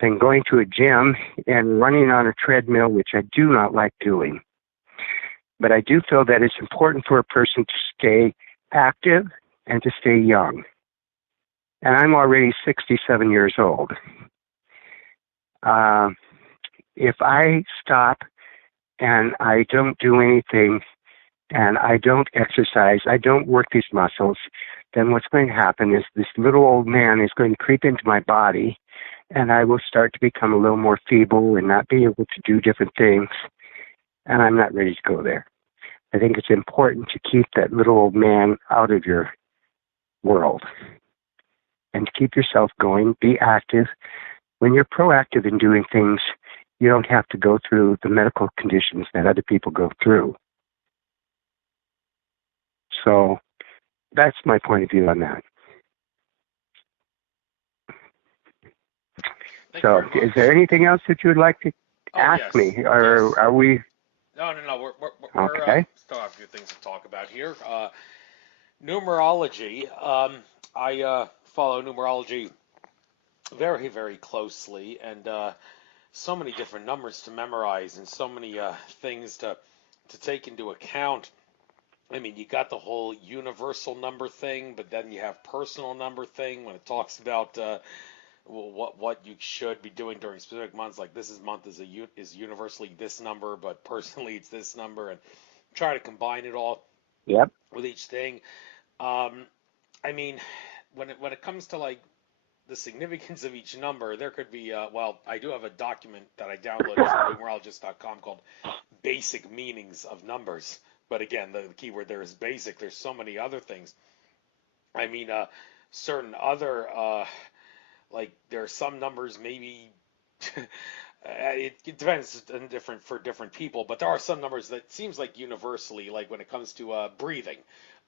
than going to a gym and running on a treadmill, which I do not like doing. But I do feel that it's important for a person to stay active and to stay young. And I'm already 67 years old. If I stop and I don't do anything and I don't exercise, I don't work these muscles, then what's going to happen is this little old man is going to creep into my body, and I will start to become a little more feeble and not be able to do different things, and I'm not ready to go there. I think it's important to keep that little old man out of your world and to keep yourself going, be active. When you're proactive in doing things, you don't have to go through the medical conditions that other people go through. So that's my point of view on that. So is there anything else that you would like to ask me? Or are we... No. We're okay. Still have a few things to talk about here. Numerology. I follow numerology very, very closely, and so many different numbers to memorize and so many things to take into account. I mean, you got the whole universal number thing, but then you have personal number thing when it talks about what you should be doing during specific months. Like this month is universally this number, but personally it's this number, and try to combine it all with each thing. I mean, when it comes to like the significance of each number, there could be I do have a document that I downloaded from numerologist.com called Basic Meanings of Numbers. But again, the keyword there is basic. There's so many other things. I mean, certain other like there are some numbers maybe it depends for different people, but there are some numbers that seems like universally, like when it comes to breathing.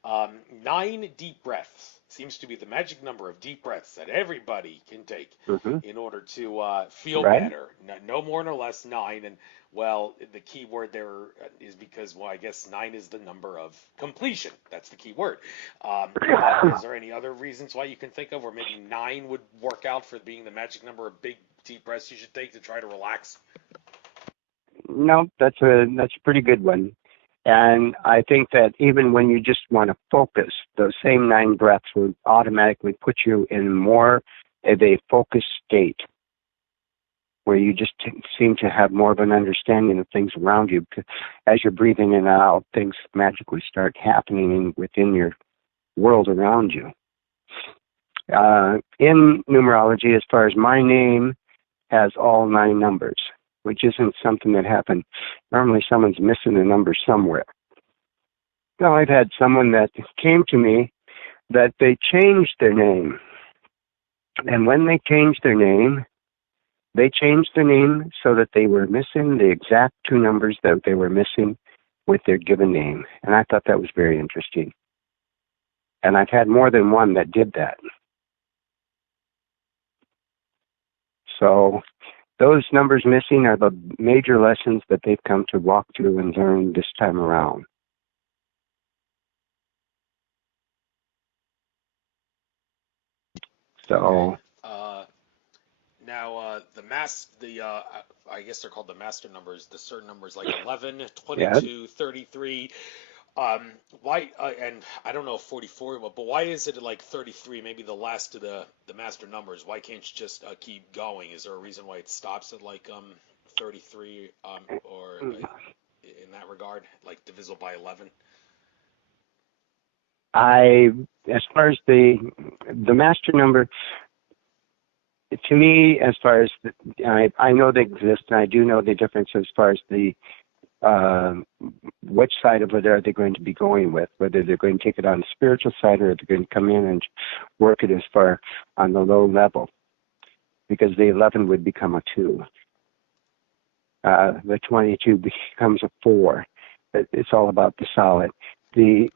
9 deep breaths seems to be the magic number of deep breaths that everybody can take in order to feel better. No more, no less, 9. And, well, the key word there is because, I guess 9 is the number of completion. That's the key word. Is there any other reasons why you can think of where maybe 9 would work out for being the magic number of big, deep breaths you should take to try to relax? No, that's a pretty good one. And I think that even when you just want to focus, those same 9 breaths will automatically put you in more of a focused state where you just seem to have more of an understanding of things around you. Because as you're breathing in and out, things magically start happening within your world around you. In numerology, as far as my name has all 9 numbers, which isn't something that happened. Normally someone's missing a number somewhere. Now, I've had someone that came to me that they changed their name. And when they changed their name so that they were missing the exact 2 numbers that they were missing with their given name. And I thought that was very interesting. And I've had more than one that did that. So those numbers missing are the major lessons that they've come to walk through and learn this time around. So now I guess they're called the master numbers. The certain numbers like 11, 22, 33. Why? And I don't know 44, but why is it like 33? Maybe the last of the master numbers. Why can't you just keep going? Is there a reason why it stops at like 33 or in that regard, like divisible by 11? As far as the master number, to me, as far as I know they exist, and I do know the difference as far as the which side of it are they going to be going with, whether they're going to take it on the spiritual side or they're going to come in and work it as far on the low level, because the 11 would become a 2. The 22 becomes a 4. It's all about the solid. The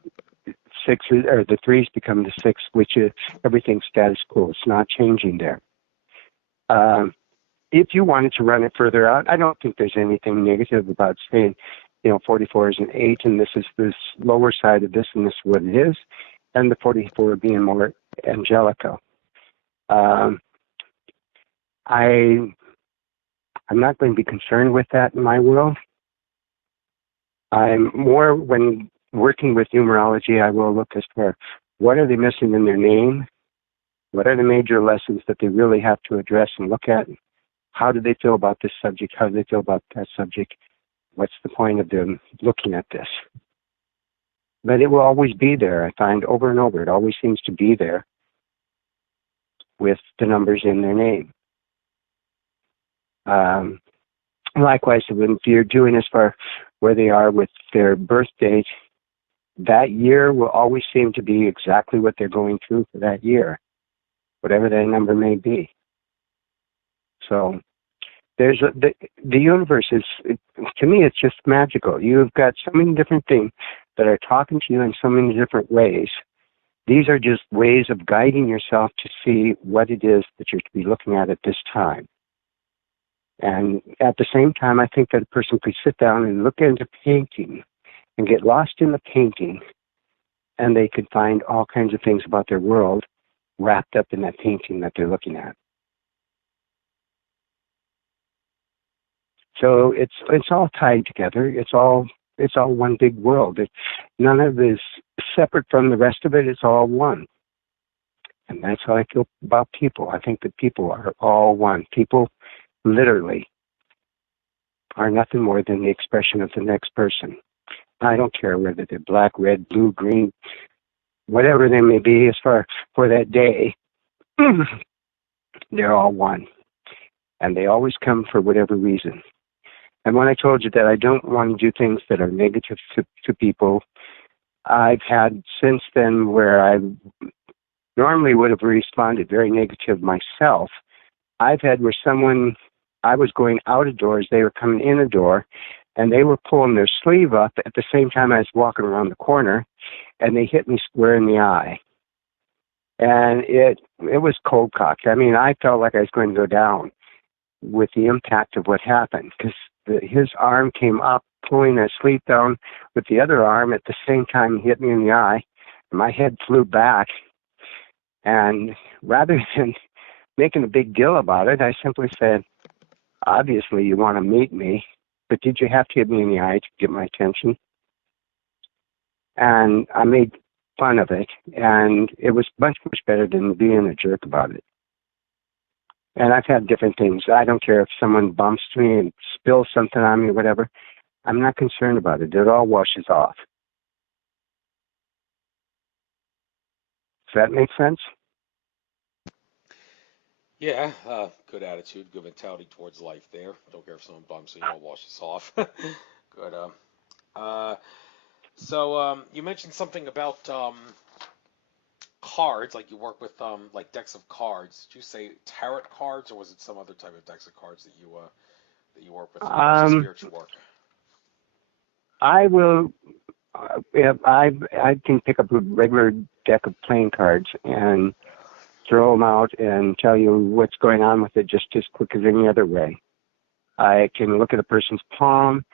6s or the 3s become the 6, which is everything status quo. It's not changing there. If you wanted to run it further out, I don't think there's anything negative about saying, 44 is an 8, and this is this lower side of this, and this is what it is, and the 44 being more Angelica. I'm not going to be concerned with that in my world. I'm more, when working with numerology, I will look as for what are they missing in their name? What are the major lessons that they really have to address and look at? How do they feel about this subject? How do they feel about that subject? What's the point of them looking at this? But it will always be there. I find over and over, it always seems to be there with the numbers in their name. Likewise, if you're doing as far where they are with their birth date, that year will always seem to be exactly what they're going through for that year, whatever that number may be. So there's the universe is, to me, it's just magical. You've got so many different things that are talking to you in so many different ways. These are just ways of guiding yourself to see what it is that you're to be looking at this time. And at the same time, I think that a person could sit down and look at a painting and get lost in the painting, and they could find all kinds of things about their world wrapped up in that painting that they're looking at. So it's all tied together. It's all one big world. None of it is separate from the rest of it. It's all one. And that's how I feel about people. I think that people are all one. People literally are nothing more than the expression of the next person. I don't care whether they're black, red, blue, green, whatever they may be as far for that day. They're all one. And they always come for whatever reason. And when I told you that I don't want to do things that are negative to people, I've had since then where I normally would have responded very negative myself. I've had where I was going out of doors, they were coming in a door, and they were pulling their sleeve up at the same time I was walking around the corner, and they hit me square in the eye. And it was cold cocked. I mean, I felt like I was going to go down with the impact of what happened, because his arm came up, pulling that sleeve down with the other arm at the same time he hit me in the eye. My head flew back, and rather than making a big deal about it, I simply said, obviously you want to meet me, but did you have to hit me in the eye to get my attention? And I made fun of it, and it was much better than being a jerk about it. And I've had different things. I don't care if someone bumps me and spills something on me or whatever. I'm not concerned about it. It all washes off. Does that make sense? Yeah, good attitude, good mentality towards life there. Don't care if someone bumps you, all washes off. Good. So you mentioned something about cards, like you work with like decks of cards. Did you say tarot cards, or was it some other type of decks of cards that you work with in spiritual work? I will. I can pick up a regular deck of playing cards and throw them out and tell you what's going on with it just as quick as any other way. I can look at a person's palm,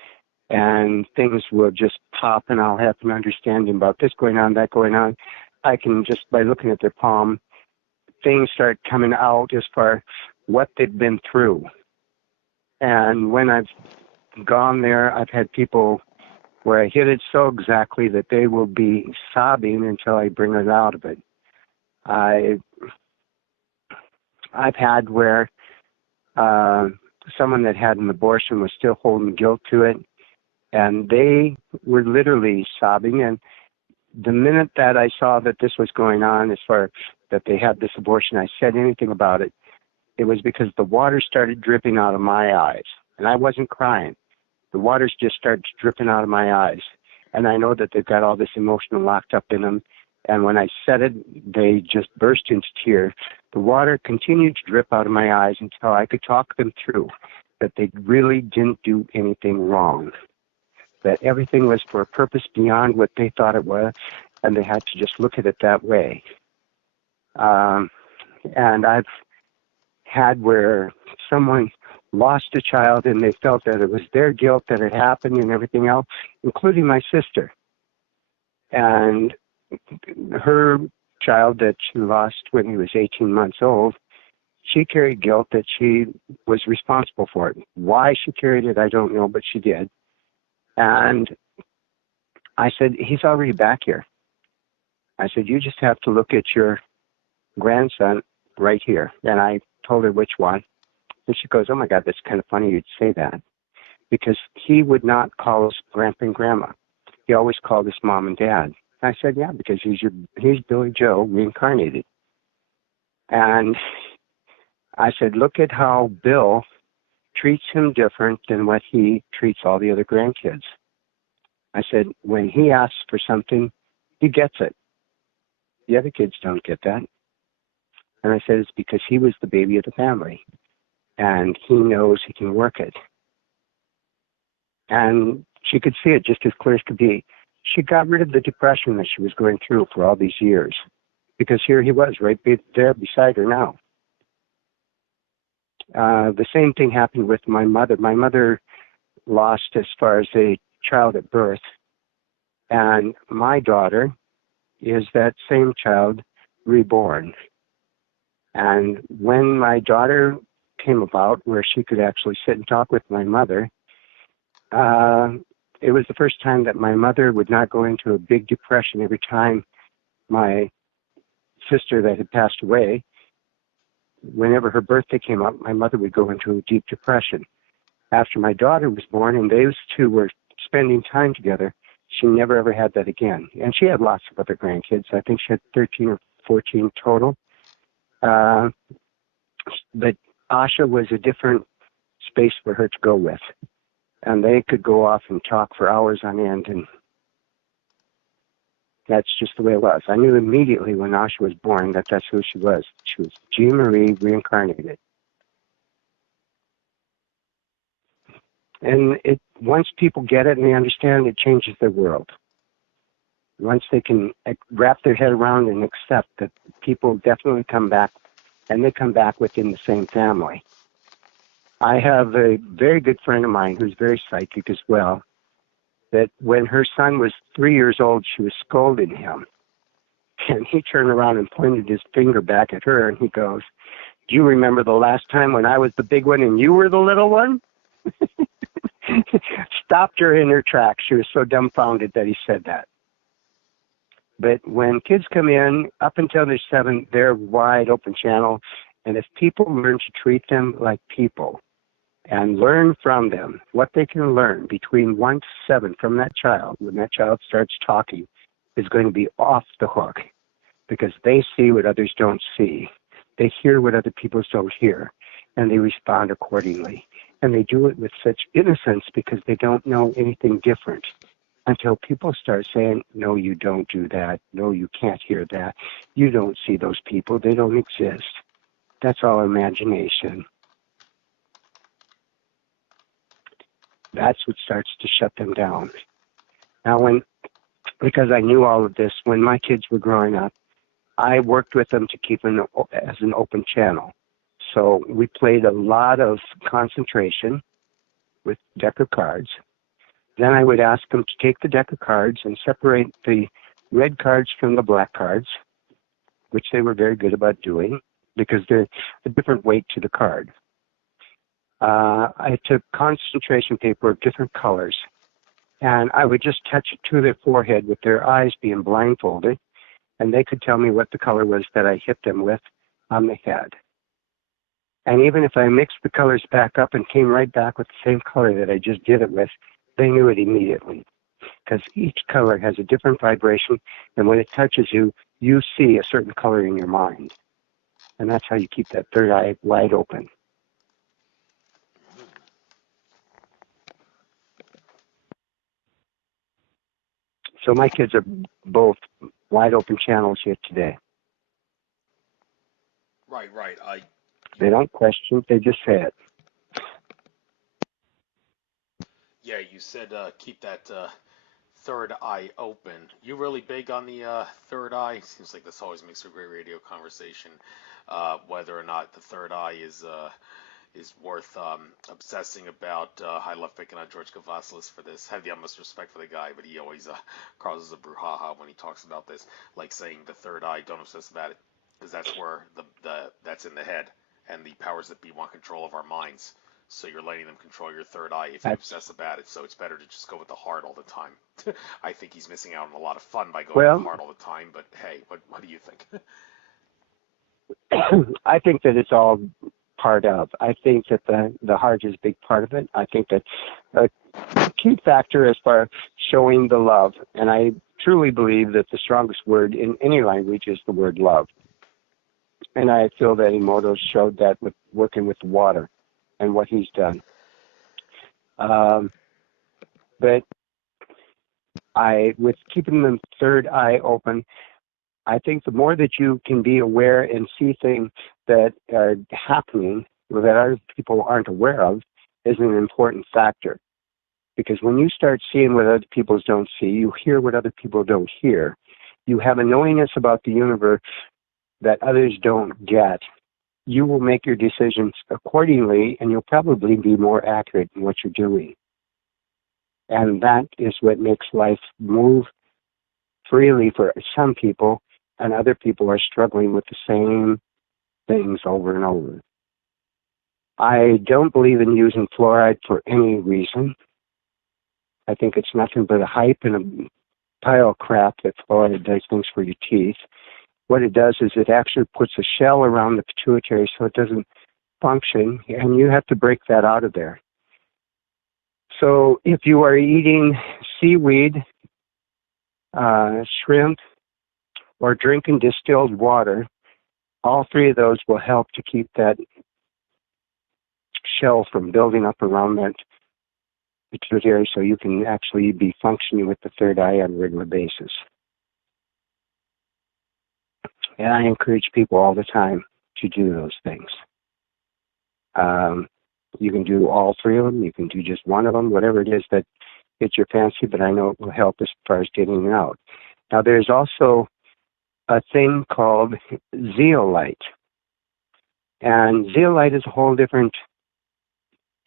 and things will just pop, and I'll have an understanding about this going on, that going on. I can just, by looking at their palm, things start coming out as far what they've been through. And when I've gone there, I've had people where I hit it so exactly that they will be sobbing until I bring it out of it. I've had where someone that had an abortion was still holding guilt to it, and they were literally sobbing. And the minute that I saw that this was going on, as far that they had this abortion, I said anything about it, it was because the water started dripping out of my eyes. And I wasn't crying. The waters just started dripping out of my eyes. And I know that they've got all this emotion locked up in them. And when I said it, they just burst into tears. The water continued to drip out of my eyes until I could talk them through that they really didn't do anything wrong, that everything was for a purpose beyond what they thought it was, and they had to just look at it that way. And I've had where someone lost a child and they felt that it was their guilt that it happened and everything else, including my sister. And her child that she lost when he was 18 months old, she carried guilt that she was responsible for it. Why she carried it, I don't know, but she did. And I said, he's already back here. I said, you just have to look at your grandson right here. And I told her which one. And she goes, oh my God, that's kind of funny you'd say that. Because he would not call us grandpa and grandma. He always called us mom and dad. I said, yeah, because he's Billy Joe reincarnated. And I said, look at how Bill treats him different than what he treats all the other grandkids. I said, when he asks for something, he gets it. The other kids don't get that. And I said, it's because he was the baby of the family. And he knows he can work it. And she could see it just as clear as could be. She got rid of the depression that she was going through for all these years. Because here he was, right there beside her now. The same thing happened with my mother. My mother lost as far as a child at birth. And my daughter is that same child reborn. And when my daughter came about where she could actually sit and talk with my mother, it was the first time that my mother would not go into a big depression every time my sister that had passed away, whenever her birthday came up, my mother would go into a deep depression. After my daughter was born and those two were spending time together, she never ever had that again. And she had lots of other grandkids. I think she had 13 or 14 total. But Asha was a different space for her to go with. And they could go off and talk for hours on end, and that's just the way it was. I knew immediately when Asha was born that that's who she was. She was Jean Marie reincarnated. And once people get it and they understand, it changes their world. Once they can wrap their head around and accept that people definitely come back, and they come back within the same family. I have a very good friend of mine who's very psychic as well, that when her son was 3 years old, she was scolding him. And he turned around and pointed his finger back at her, and he goes, do you remember the last time when I was the big one and you were the little one? Stopped her in her tracks. She was so dumbfounded that he said that. But when kids come in, up until they're 7, they're wide open channel. And if people learn to treat them like people and learn from them what they can learn between 1 to 7 from that child, when that child starts talking, is going to be off the hook because they see what others don't see. They hear what other people don't hear, and they respond accordingly. And they do it with such innocence because they don't know anything different until people start saying, no, you don't do that. No, you can't hear that. You don't see those people. They don't exist. That's all imagination. That's what starts to shut them down. Now, because I knew all of this, when my kids were growing up, I worked with them to keep them as an open channel. So we played a lot of concentration with deck of cards. Then I would ask them to take the deck of cards and separate the red cards from the black cards, which they were very good about doing because they're a different weight to the card. I took concentration paper of different colors, and I would just touch it to their forehead with their eyes being blindfolded, and they could tell me what the color was that I hit them with on the head. And even if I mixed the colors back up and came right back with the same color that I just did it with, they knew it immediately because each color has a different vibration, and when it touches you, you see a certain color in your mind. And that's how you keep that third eye wide open. So my kids are both wide open channels here today. Right. They don't question, they just say it. Yeah, you said keep that third eye open. You really big on the third eye? Seems like this always makes a great radio conversation. Whether or not the third eye is is worth obsessing about. I love picking on George Kavasilis for this. I have the utmost respect for the guy, but he always causes a brouhaha when he talks about this, like saying the third eye. Don't obsess about it, because that's where that's in the head, and the powers that be want control of our minds. So you're letting them control your third eye if you obsess about it. So it's better to just go with the heart all the time. I think he's missing out on a lot of fun by going with the heart all the time. But hey, what do you think? I think that it's all part of. I think that the heart is a big part of it. I think that a key factor as far as showing the love, and I truly believe that the strongest word in any language is the word love. And I feel that Emoto showed that with working with water and what he's done. But with keeping the third eye open, I think the more that you can be aware and see things that are happening that other people aren't aware of is an important factor. Because when you start seeing what other people don't see, you hear what other people don't hear, you have a knowingness about the universe that others don't get, you will make your decisions accordingly, and you'll probably be more accurate in what you're doing. And that is what makes life move freely for some people, and other people are struggling with the same things over and over. I don't believe in using fluoride for any reason. I think it's nothing but a hype and a pile of crap that fluoride does things for your teeth. What it does is it actually puts a shell around the pituitary so it doesn't function, and you have to break that out of there. So if you are eating seaweed, shrimp, or drinking distilled water, all three of those will help to keep that shell from building up around that pituitary so you can actually be functioning with the third eye on a regular basis. And I encourage people all the time to do those things. You can do all three of them. You can do just one of them, whatever it is that gets your fancy, but I know it will help as far as getting it out. Now, there's also a thing called zeolite. And zeolite is a whole different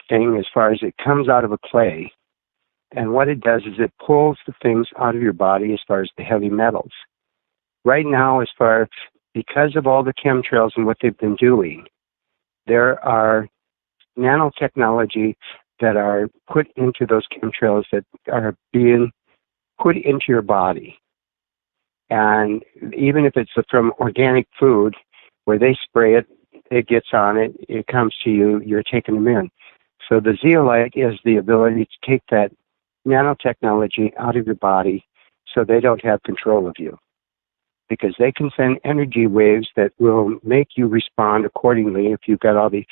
thing as far as it comes out of a clay. And what it does is it pulls the things out of your body as far as the heavy metals. Right now, because of all the chemtrails and what they've been doing, there are nanotechnology that are put into those chemtrails that are being put into your body. And even if it's from organic food, where they spray it, it gets on it, it comes to you, you're taking them in. So the zeolite is the ability to take that nanotechnology out of your body so they don't have control of you. Because they can send energy waves that will make you respond accordingly if you've got all the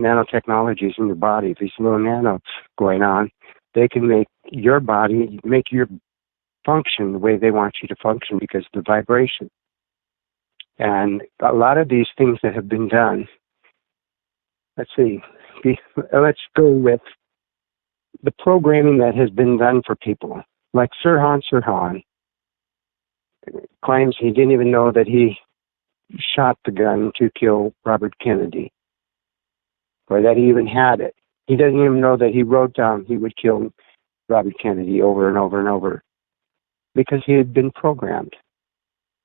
nanotechnologies in your body, these little nano going on. They can make your body, make your function the way they want you to function because of the vibration. And a lot of these things that have been done, let's go with the programming that has been done for people. Like Sirhan Sirhan claims he didn't even know that he shot the gun to kill Robert Kennedy, or that he even had it. He doesn't even know that he wrote down he would kill Robert Kennedy over and over and over because he had been programmed.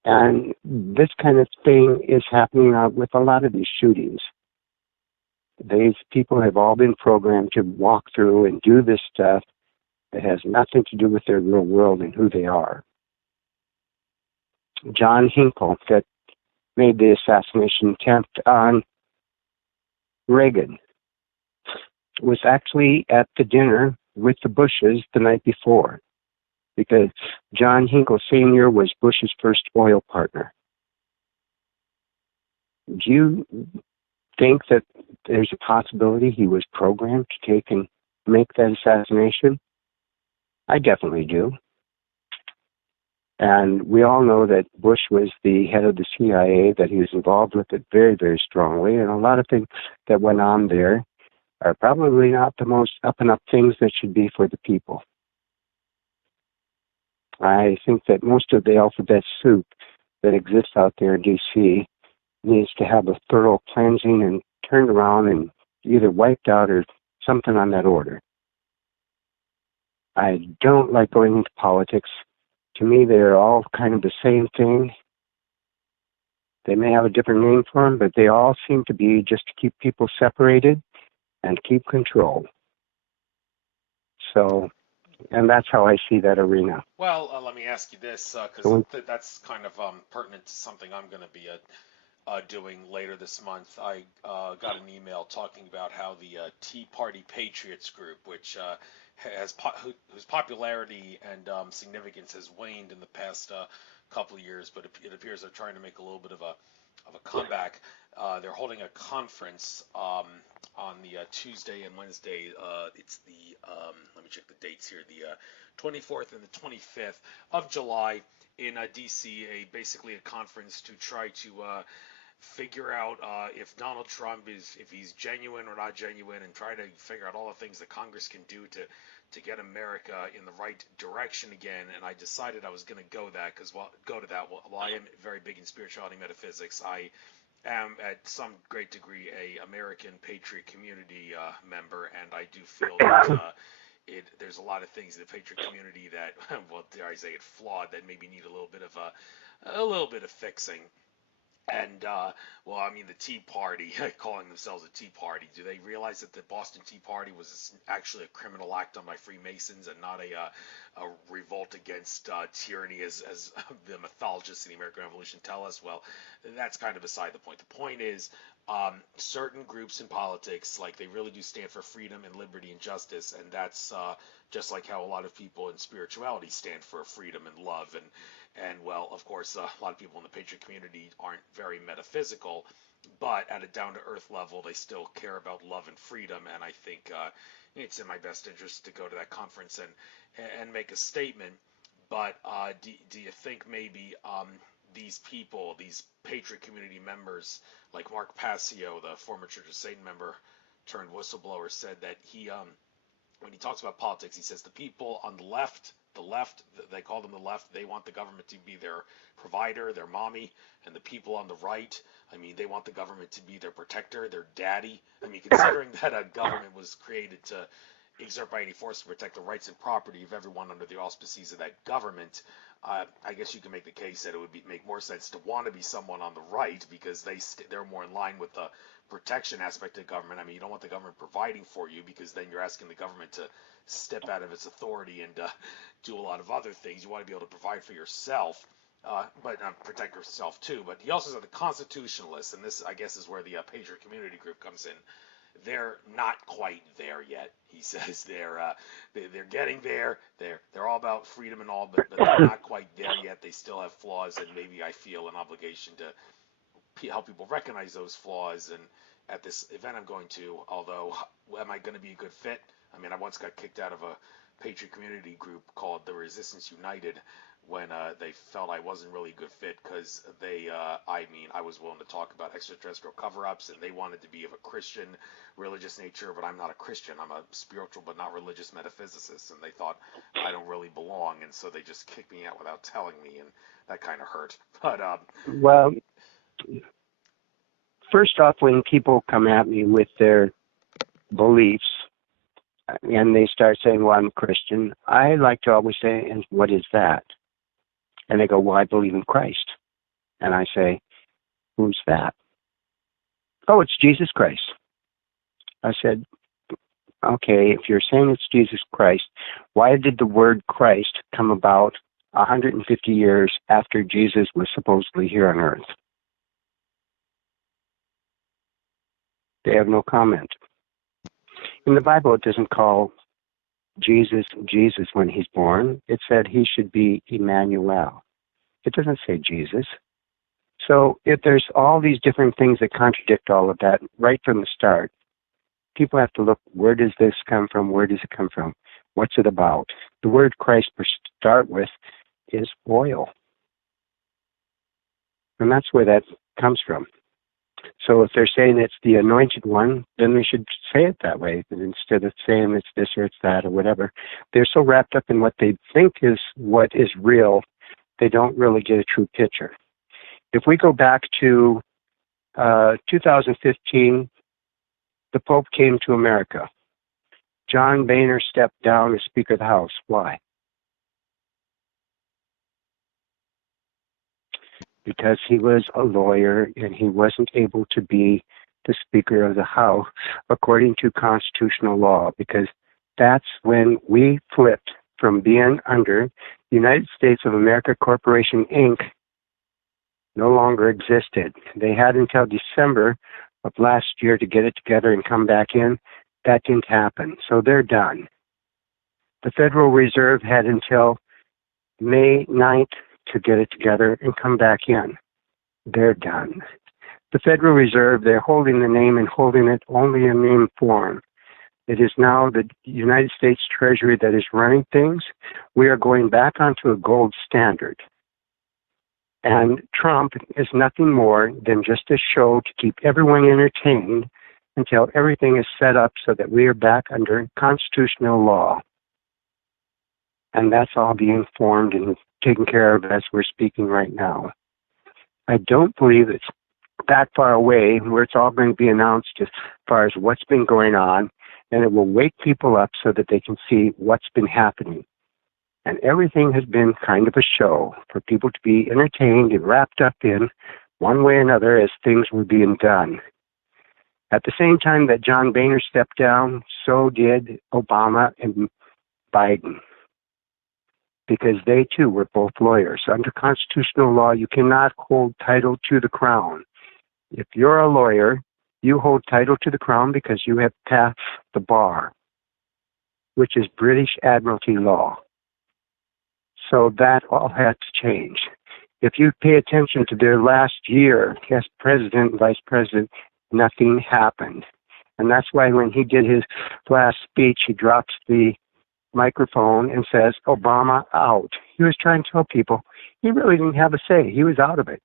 And this kind of thing is happening with a lot of these shootings. These people have all been programmed to walk through and do this stuff that has nothing to do with their real world and who they are. John Hinkle, that made the assassination attempt on Reagan, was actually at the dinner with the Bushes the night before, because John Hinkle Sr. was Bush's first oil partner. Do you think that there's a possibility he was programmed to take and make that assassination? I definitely do. And we all know that Bush was the head of the CIA, that he was involved with it very, very strongly, and a lot of things that went on there are probably not the most up-and-up things that should be for the people. I think that most of the alphabet soup that exists out there in D.C. needs to have a thorough cleansing and turned around and either wiped out or something on that order. I don't like going into politics. To me, they're all kind of the same thing. They may have a different name for them, but they all seem to be just to keep people separated and keep control. So, and that's how I see that arena. Well, let me ask you this, because that's kind of pertinent to something I'm going to be doing later this month. I got an email talking about how the Tea Party Patriots group, which whose popularity and significance has waned in the past couple of years, but it appears they're trying to make a little bit of a comeback. They're holding a conference on the Tuesday and Wednesday. It's the let me check the dates here. The 24th and the 25th of July in D.C. Basically a conference to try to figure out if Donald Trump if he's genuine or not genuine, and try to figure out all the things that Congress can do to get America in the right direction again. And I decided I was going to go to that. While I am very big in spirituality and metaphysics, I am at some great degree a American Patriot Community member, and I do feel that there's a lot of things in the Patriot community that, well, dare I say it, flawed, that maybe need a little bit of fixing. And, well, I mean, the Tea Party, calling themselves a Tea Party, do they realize that the Boston Tea Party was actually a criminal act done by Freemasons and not a revolt against tyranny, as the mythologists in the American Revolution tell us? Well, that's kind of beside the point. The point is, certain groups in politics, like, they really do stand for freedom and liberty and justice, and that's just like how a lot of people in spirituality stand for freedom and love. And well, of course, a lot of people in the Patriot community aren't very metaphysical, but at a down-to-earth level, they still care about love and freedom. And I think it's in my best interest to go to that conference and make a statement. But do you think maybe these people, these Patriot community members, like Mark Passio, the former Church of Satan member turned whistleblower, said that he when he talks about politics, he says the people on the left, they call them the left, they want the government to be their provider, their mommy, and the people on the right, I mean, they want the government to be their protector, their daddy. I mean, considering that a government was created to exert by any force to protect the rights and property of everyone under the auspices of that government, I guess you can make the case that it would make more sense to want to be someone on the right, because they're more in line with the protection aspect of government. I mean, you don't want the government providing for you, because then you're asking the government to step out of its authority and do a lot of other things. You want to be able to provide for yourself, but protect yourself too. But he also said the constitutionalists, and this, I guess, is where the Patriot Community Group comes in. They're not quite there yet. He says they're getting there. They're all about freedom and all, but they're not quite there yet. They still have flaws, and maybe I feel an obligation to help people recognize those flaws. And at this event I'm going to, although am I going to be a good fit? I mean, I once got kicked out of a Patriot community group called the Resistance United when they felt I wasn't really a good fit, because I was willing to talk about extraterrestrial cover-ups, and they wanted to be of a Christian religious nature, but I'm not a Christian. I'm a spiritual but not religious metaphysicist, and they thought I don't really belong, and so they just kicked me out without telling me, and that kind of hurt. But well, first off, when people come at me with their beliefs and they start saying, well, I'm a Christian, I like to always say, and what is that? And they go, well, I believe in Christ. And I say, who's that? Oh, it's Jesus Christ. I said, okay, if you're saying it's Jesus Christ, why did the word Christ come about 150 years after Jesus was supposedly here on earth? They have no comment. In the Bible, it doesn't call Jesus when he's born. It said he should be Emmanuel. It doesn't say Jesus. So if there's all these different things that contradict all of that right from the start, people have to look, where does this come from? Where does it come from? What's it about? The word Christ, to start with, is oil. And that's where that comes from. So if they're saying it's the anointed one, then we should say it that way, instead of saying it's this or it's that or whatever. They're so wrapped up in what they think is what is real, they don't really get a true picture. If we go back to 2015, the Pope came to America. John Boehner stepped down as Speaker of the House. Why? Because he was a lawyer and he wasn't able to be the Speaker of the House according to constitutional law, because that's when we flipped from being under the United States of America Corporation, Inc. no longer existed. They had until December of last year to get it together and come back in. That didn't happen, so they're done. The Federal Reserve had until May 9th to get it together and come back in. They're done. The Federal Reserve, they're holding the name and holding it only in name form. It is now the United States Treasury that is running things. We are going back onto a gold standard. And Trump is nothing more than just a show to keep everyone entertained until everything is set up so that we are back under constitutional law. And that's all being formed and taken care of as we're speaking right now. I don't believe it's that far away where it's all going to be announced as far as what's been going on, and it will wake people up so that they can see what's been happening. And everything has been kind of a show for people to be entertained and wrapped up in one way or another as things were being done. At the same time that John Boehner stepped down, so did Obama and Biden, because they too were both lawyers. Under constitutional law, you cannot hold title to the crown. If you're a lawyer, you hold title to the crown because you have passed the bar, which is British Admiralty law. So that all had to change. If you pay attention to their last year as president and vice president, nothing happened. And that's why when he did his last speech, he drops the microphone and says, Obama out. He was trying to tell people he really didn't have a say. He was out of it.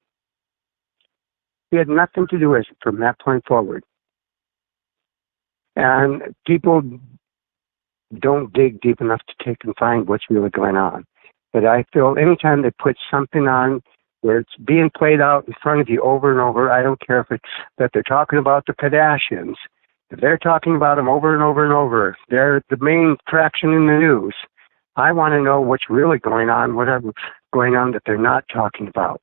He had nothing to do with it from that point forward. And people don't dig deep enough to take and find what's really going on. But I feel anytime they put something on where it's being played out in front of you over and over, I don't care if it's that they're talking about the Kardashians. If they're talking about them over and over and over, they're the main attraction in the news. I want to know what's really going on, whatever's going on that they're not talking about.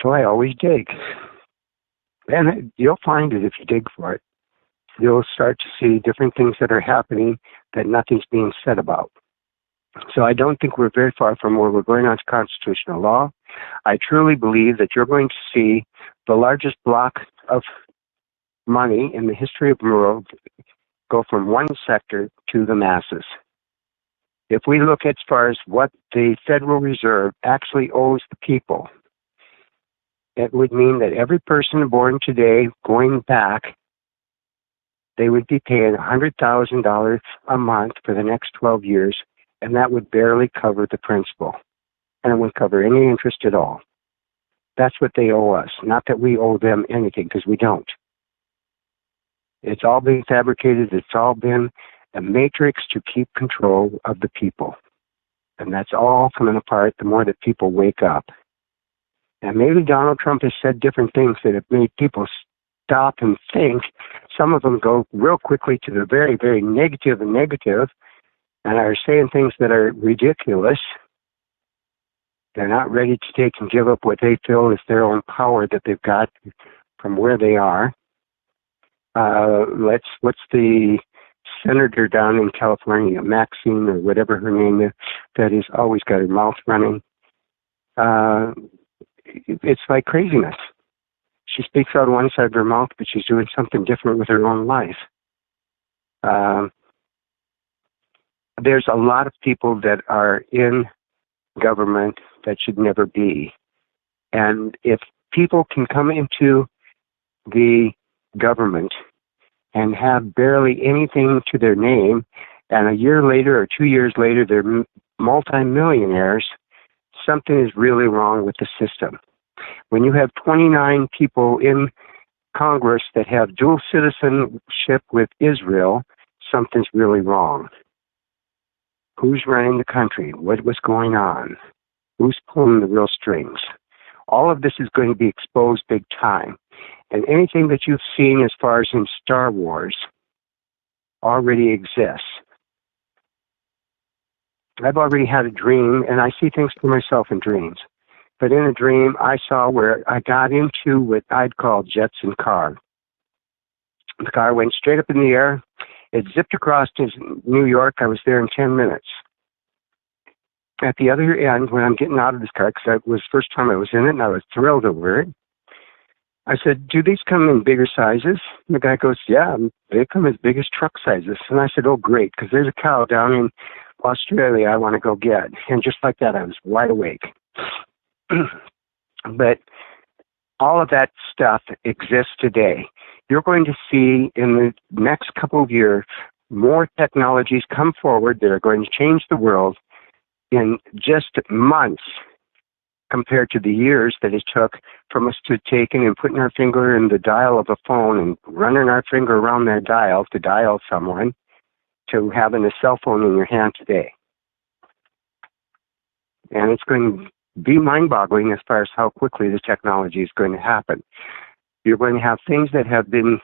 So I always dig. And you'll find it if you dig for it. You'll start to see different things that are happening that nothing's being said about. So I don't think we're very far from where we're going on to constitutional law. I truly believe that you're going to see the largest block of money in the history of the world go from one sector to the masses. If we look as far as what the Federal Reserve actually owes the people, it would mean that every person born today going back, they would be paying $100,000 a month for the next 12 years, and that would barely cover the principal. And it wouldn't cover any interest at all. That's what they owe us, not that we owe them anything, because we don't. It's all been fabricated. It's all been a matrix to keep control of the people. And that's all coming apart the more that people wake up. And maybe Donald Trump has said different things that have made people stop and think. Some of them go real quickly to the very, very negative and are saying things that are ridiculous. They're not ready to take and give up what they feel is their own power that they've got from where they are. What's the senator down in California, Maxine or whatever her name is, that has always got her mouth running? It's like craziness. She speaks out of one side of her mouth, but she's doing something different with her own life. There's a lot of people that are in government that should never be. And if people can come into the government and have barely anything to their name, and a year later or 2 years later they're multimillionaires, something is really wrong with the system. When you have 29 people in Congress that have dual citizenship with Israel, something's really wrong. Who's running the country? What was going on? Who's pulling the real strings? All of this is going to be exposed big time. And anything that you've seen as far as in Star Wars already exists. I've already had a dream, and I see things for myself in dreams. But in a dream, I saw where I got into what I'd call Jetson car. The car went straight up in the air. It zipped across to New York. I was there in 10 minutes. At the other end, when I'm getting out of this car, because it was the first time I was in it, and I was thrilled over it, I said, do these come in bigger sizes? And the guy goes, yeah, they come as big as truck sizes. And I said, oh, great, because there's a cow down in Australia I want to go get. And just like that, I was wide awake. But all of that stuff exists today. You're going to see in the next couple of years more technologies come forward that are going to change the world in just months compared to the years that it took from us to taking and putting our finger in the dial of a phone and running our finger around that dial to dial someone to having a cell phone in your hand today. And it's going to be mind-boggling as far as how quickly the technology is going to happen. You're going to have things that have been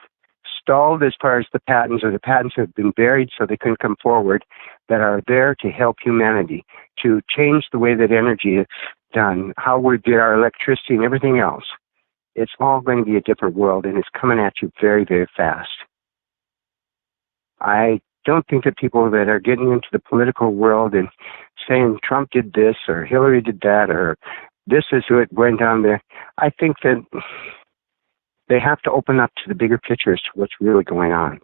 stalled as far as the patents, or the patents have been buried so they couldn't come forward, that are there to help humanity, to change the way that energy is done, how we get our electricity and everything else. It's all going to be a different world, and it's coming at you very, very fast. I don't think that people that are getting into the political world and saying Trump did this or Hillary did that or this is what went down there, I think that they have to open up to the bigger picture as to what's really going on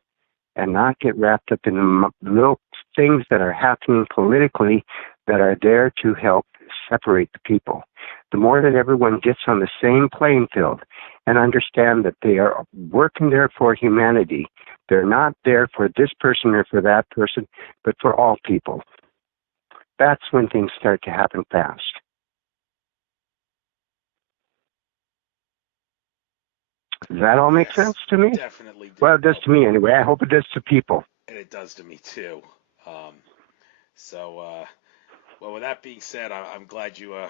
and not get wrapped up in the little things that are happening politically that are there to help separate the people. The more that everyone gets on the same playing field and understand that they are working there for humanity, they're not there for this person or for that person, but for all people. That's when things start to happen fast. Does that all make sense to me? Definitely. Well, it does to me anyway. I hope it does to people. And it does to me too. Well, with that being said, I'm glad you. I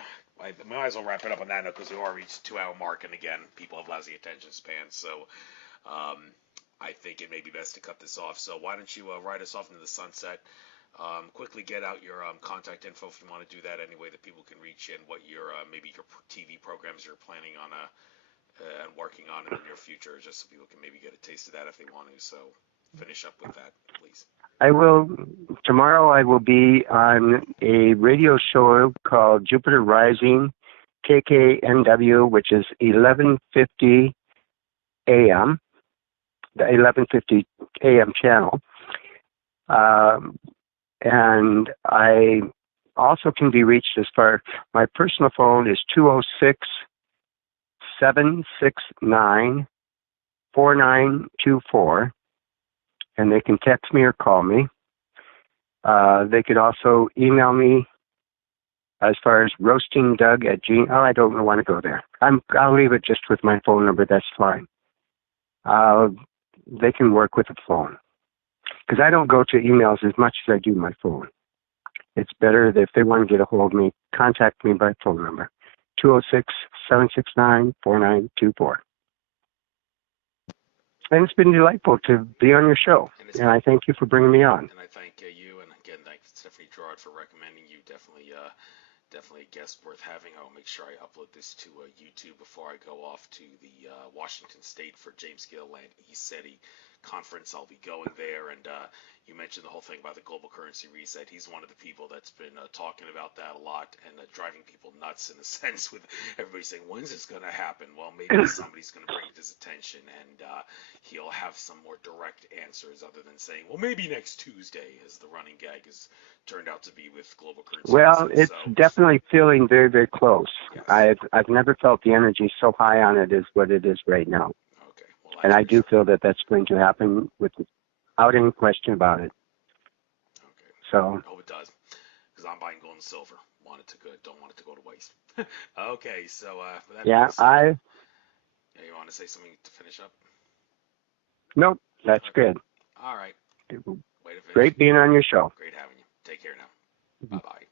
might as well wrap it up on that note because we already reached the 2-hour mark, and again, people have lousy attention spans. So, I think it may be best to cut this off. So why don't you ride us off into the sunset? Quickly get out your contact info if you want to do that. Any way that people can reach you, and what your maybe your TV programs you're planning on and working on in the near future, just so people can maybe get a taste of that if they want to. So finish up with that, please. Tomorrow I will be on a radio show called Jupiter Rising, KKNW, which is 1150 AM, the 1150 AM channel. And I also can be reached as far, my personal phone is 206-769-4924. And they can text me or call me. They could also email me as far as roastingdoug@gmail. Oh, I don't want to go there. I'll leave it just with my phone number. That's fine. They can work with the phone. Because I don't go to emails as much as I do my phone. It's better that if they want to get a hold of me, contact me by phone number. 206-769-4924. And it's been delightful to be on your show, and I thank you for bringing me on. And I thank you, and again, thank Stephanie Gerard for recommending you. Definitely a guest worth having. I'll make sure I upload this to YouTube before I go off to the Washington State for James Gilliland ECETI conference. I'll be going there, and you mentioned the whole thing about the global currency reset. He's one of the people that's been talking about that a lot and driving people nuts in a sense, with everybody saying, when's this going to happen? Well, maybe somebody's going to bring it to his attention, and he'll have some more direct answers other than saying, well, maybe next Tuesday, as the running gag has turned out to be with global currency Well, reset. it's definitely feeling very, very close. Yes. I've never felt the energy so high on it as what it is right now. Okay. Well, and I do feel that that's going to happen without any question about it. Okay. So I hope it does, because I'm buying gold and silver. Don't want it to go to waste. Okay, so for that yeah, said, you want to say something to finish up? Nope, that's good. All right. Great being on your show. Great having you. Take care now. Bye-bye.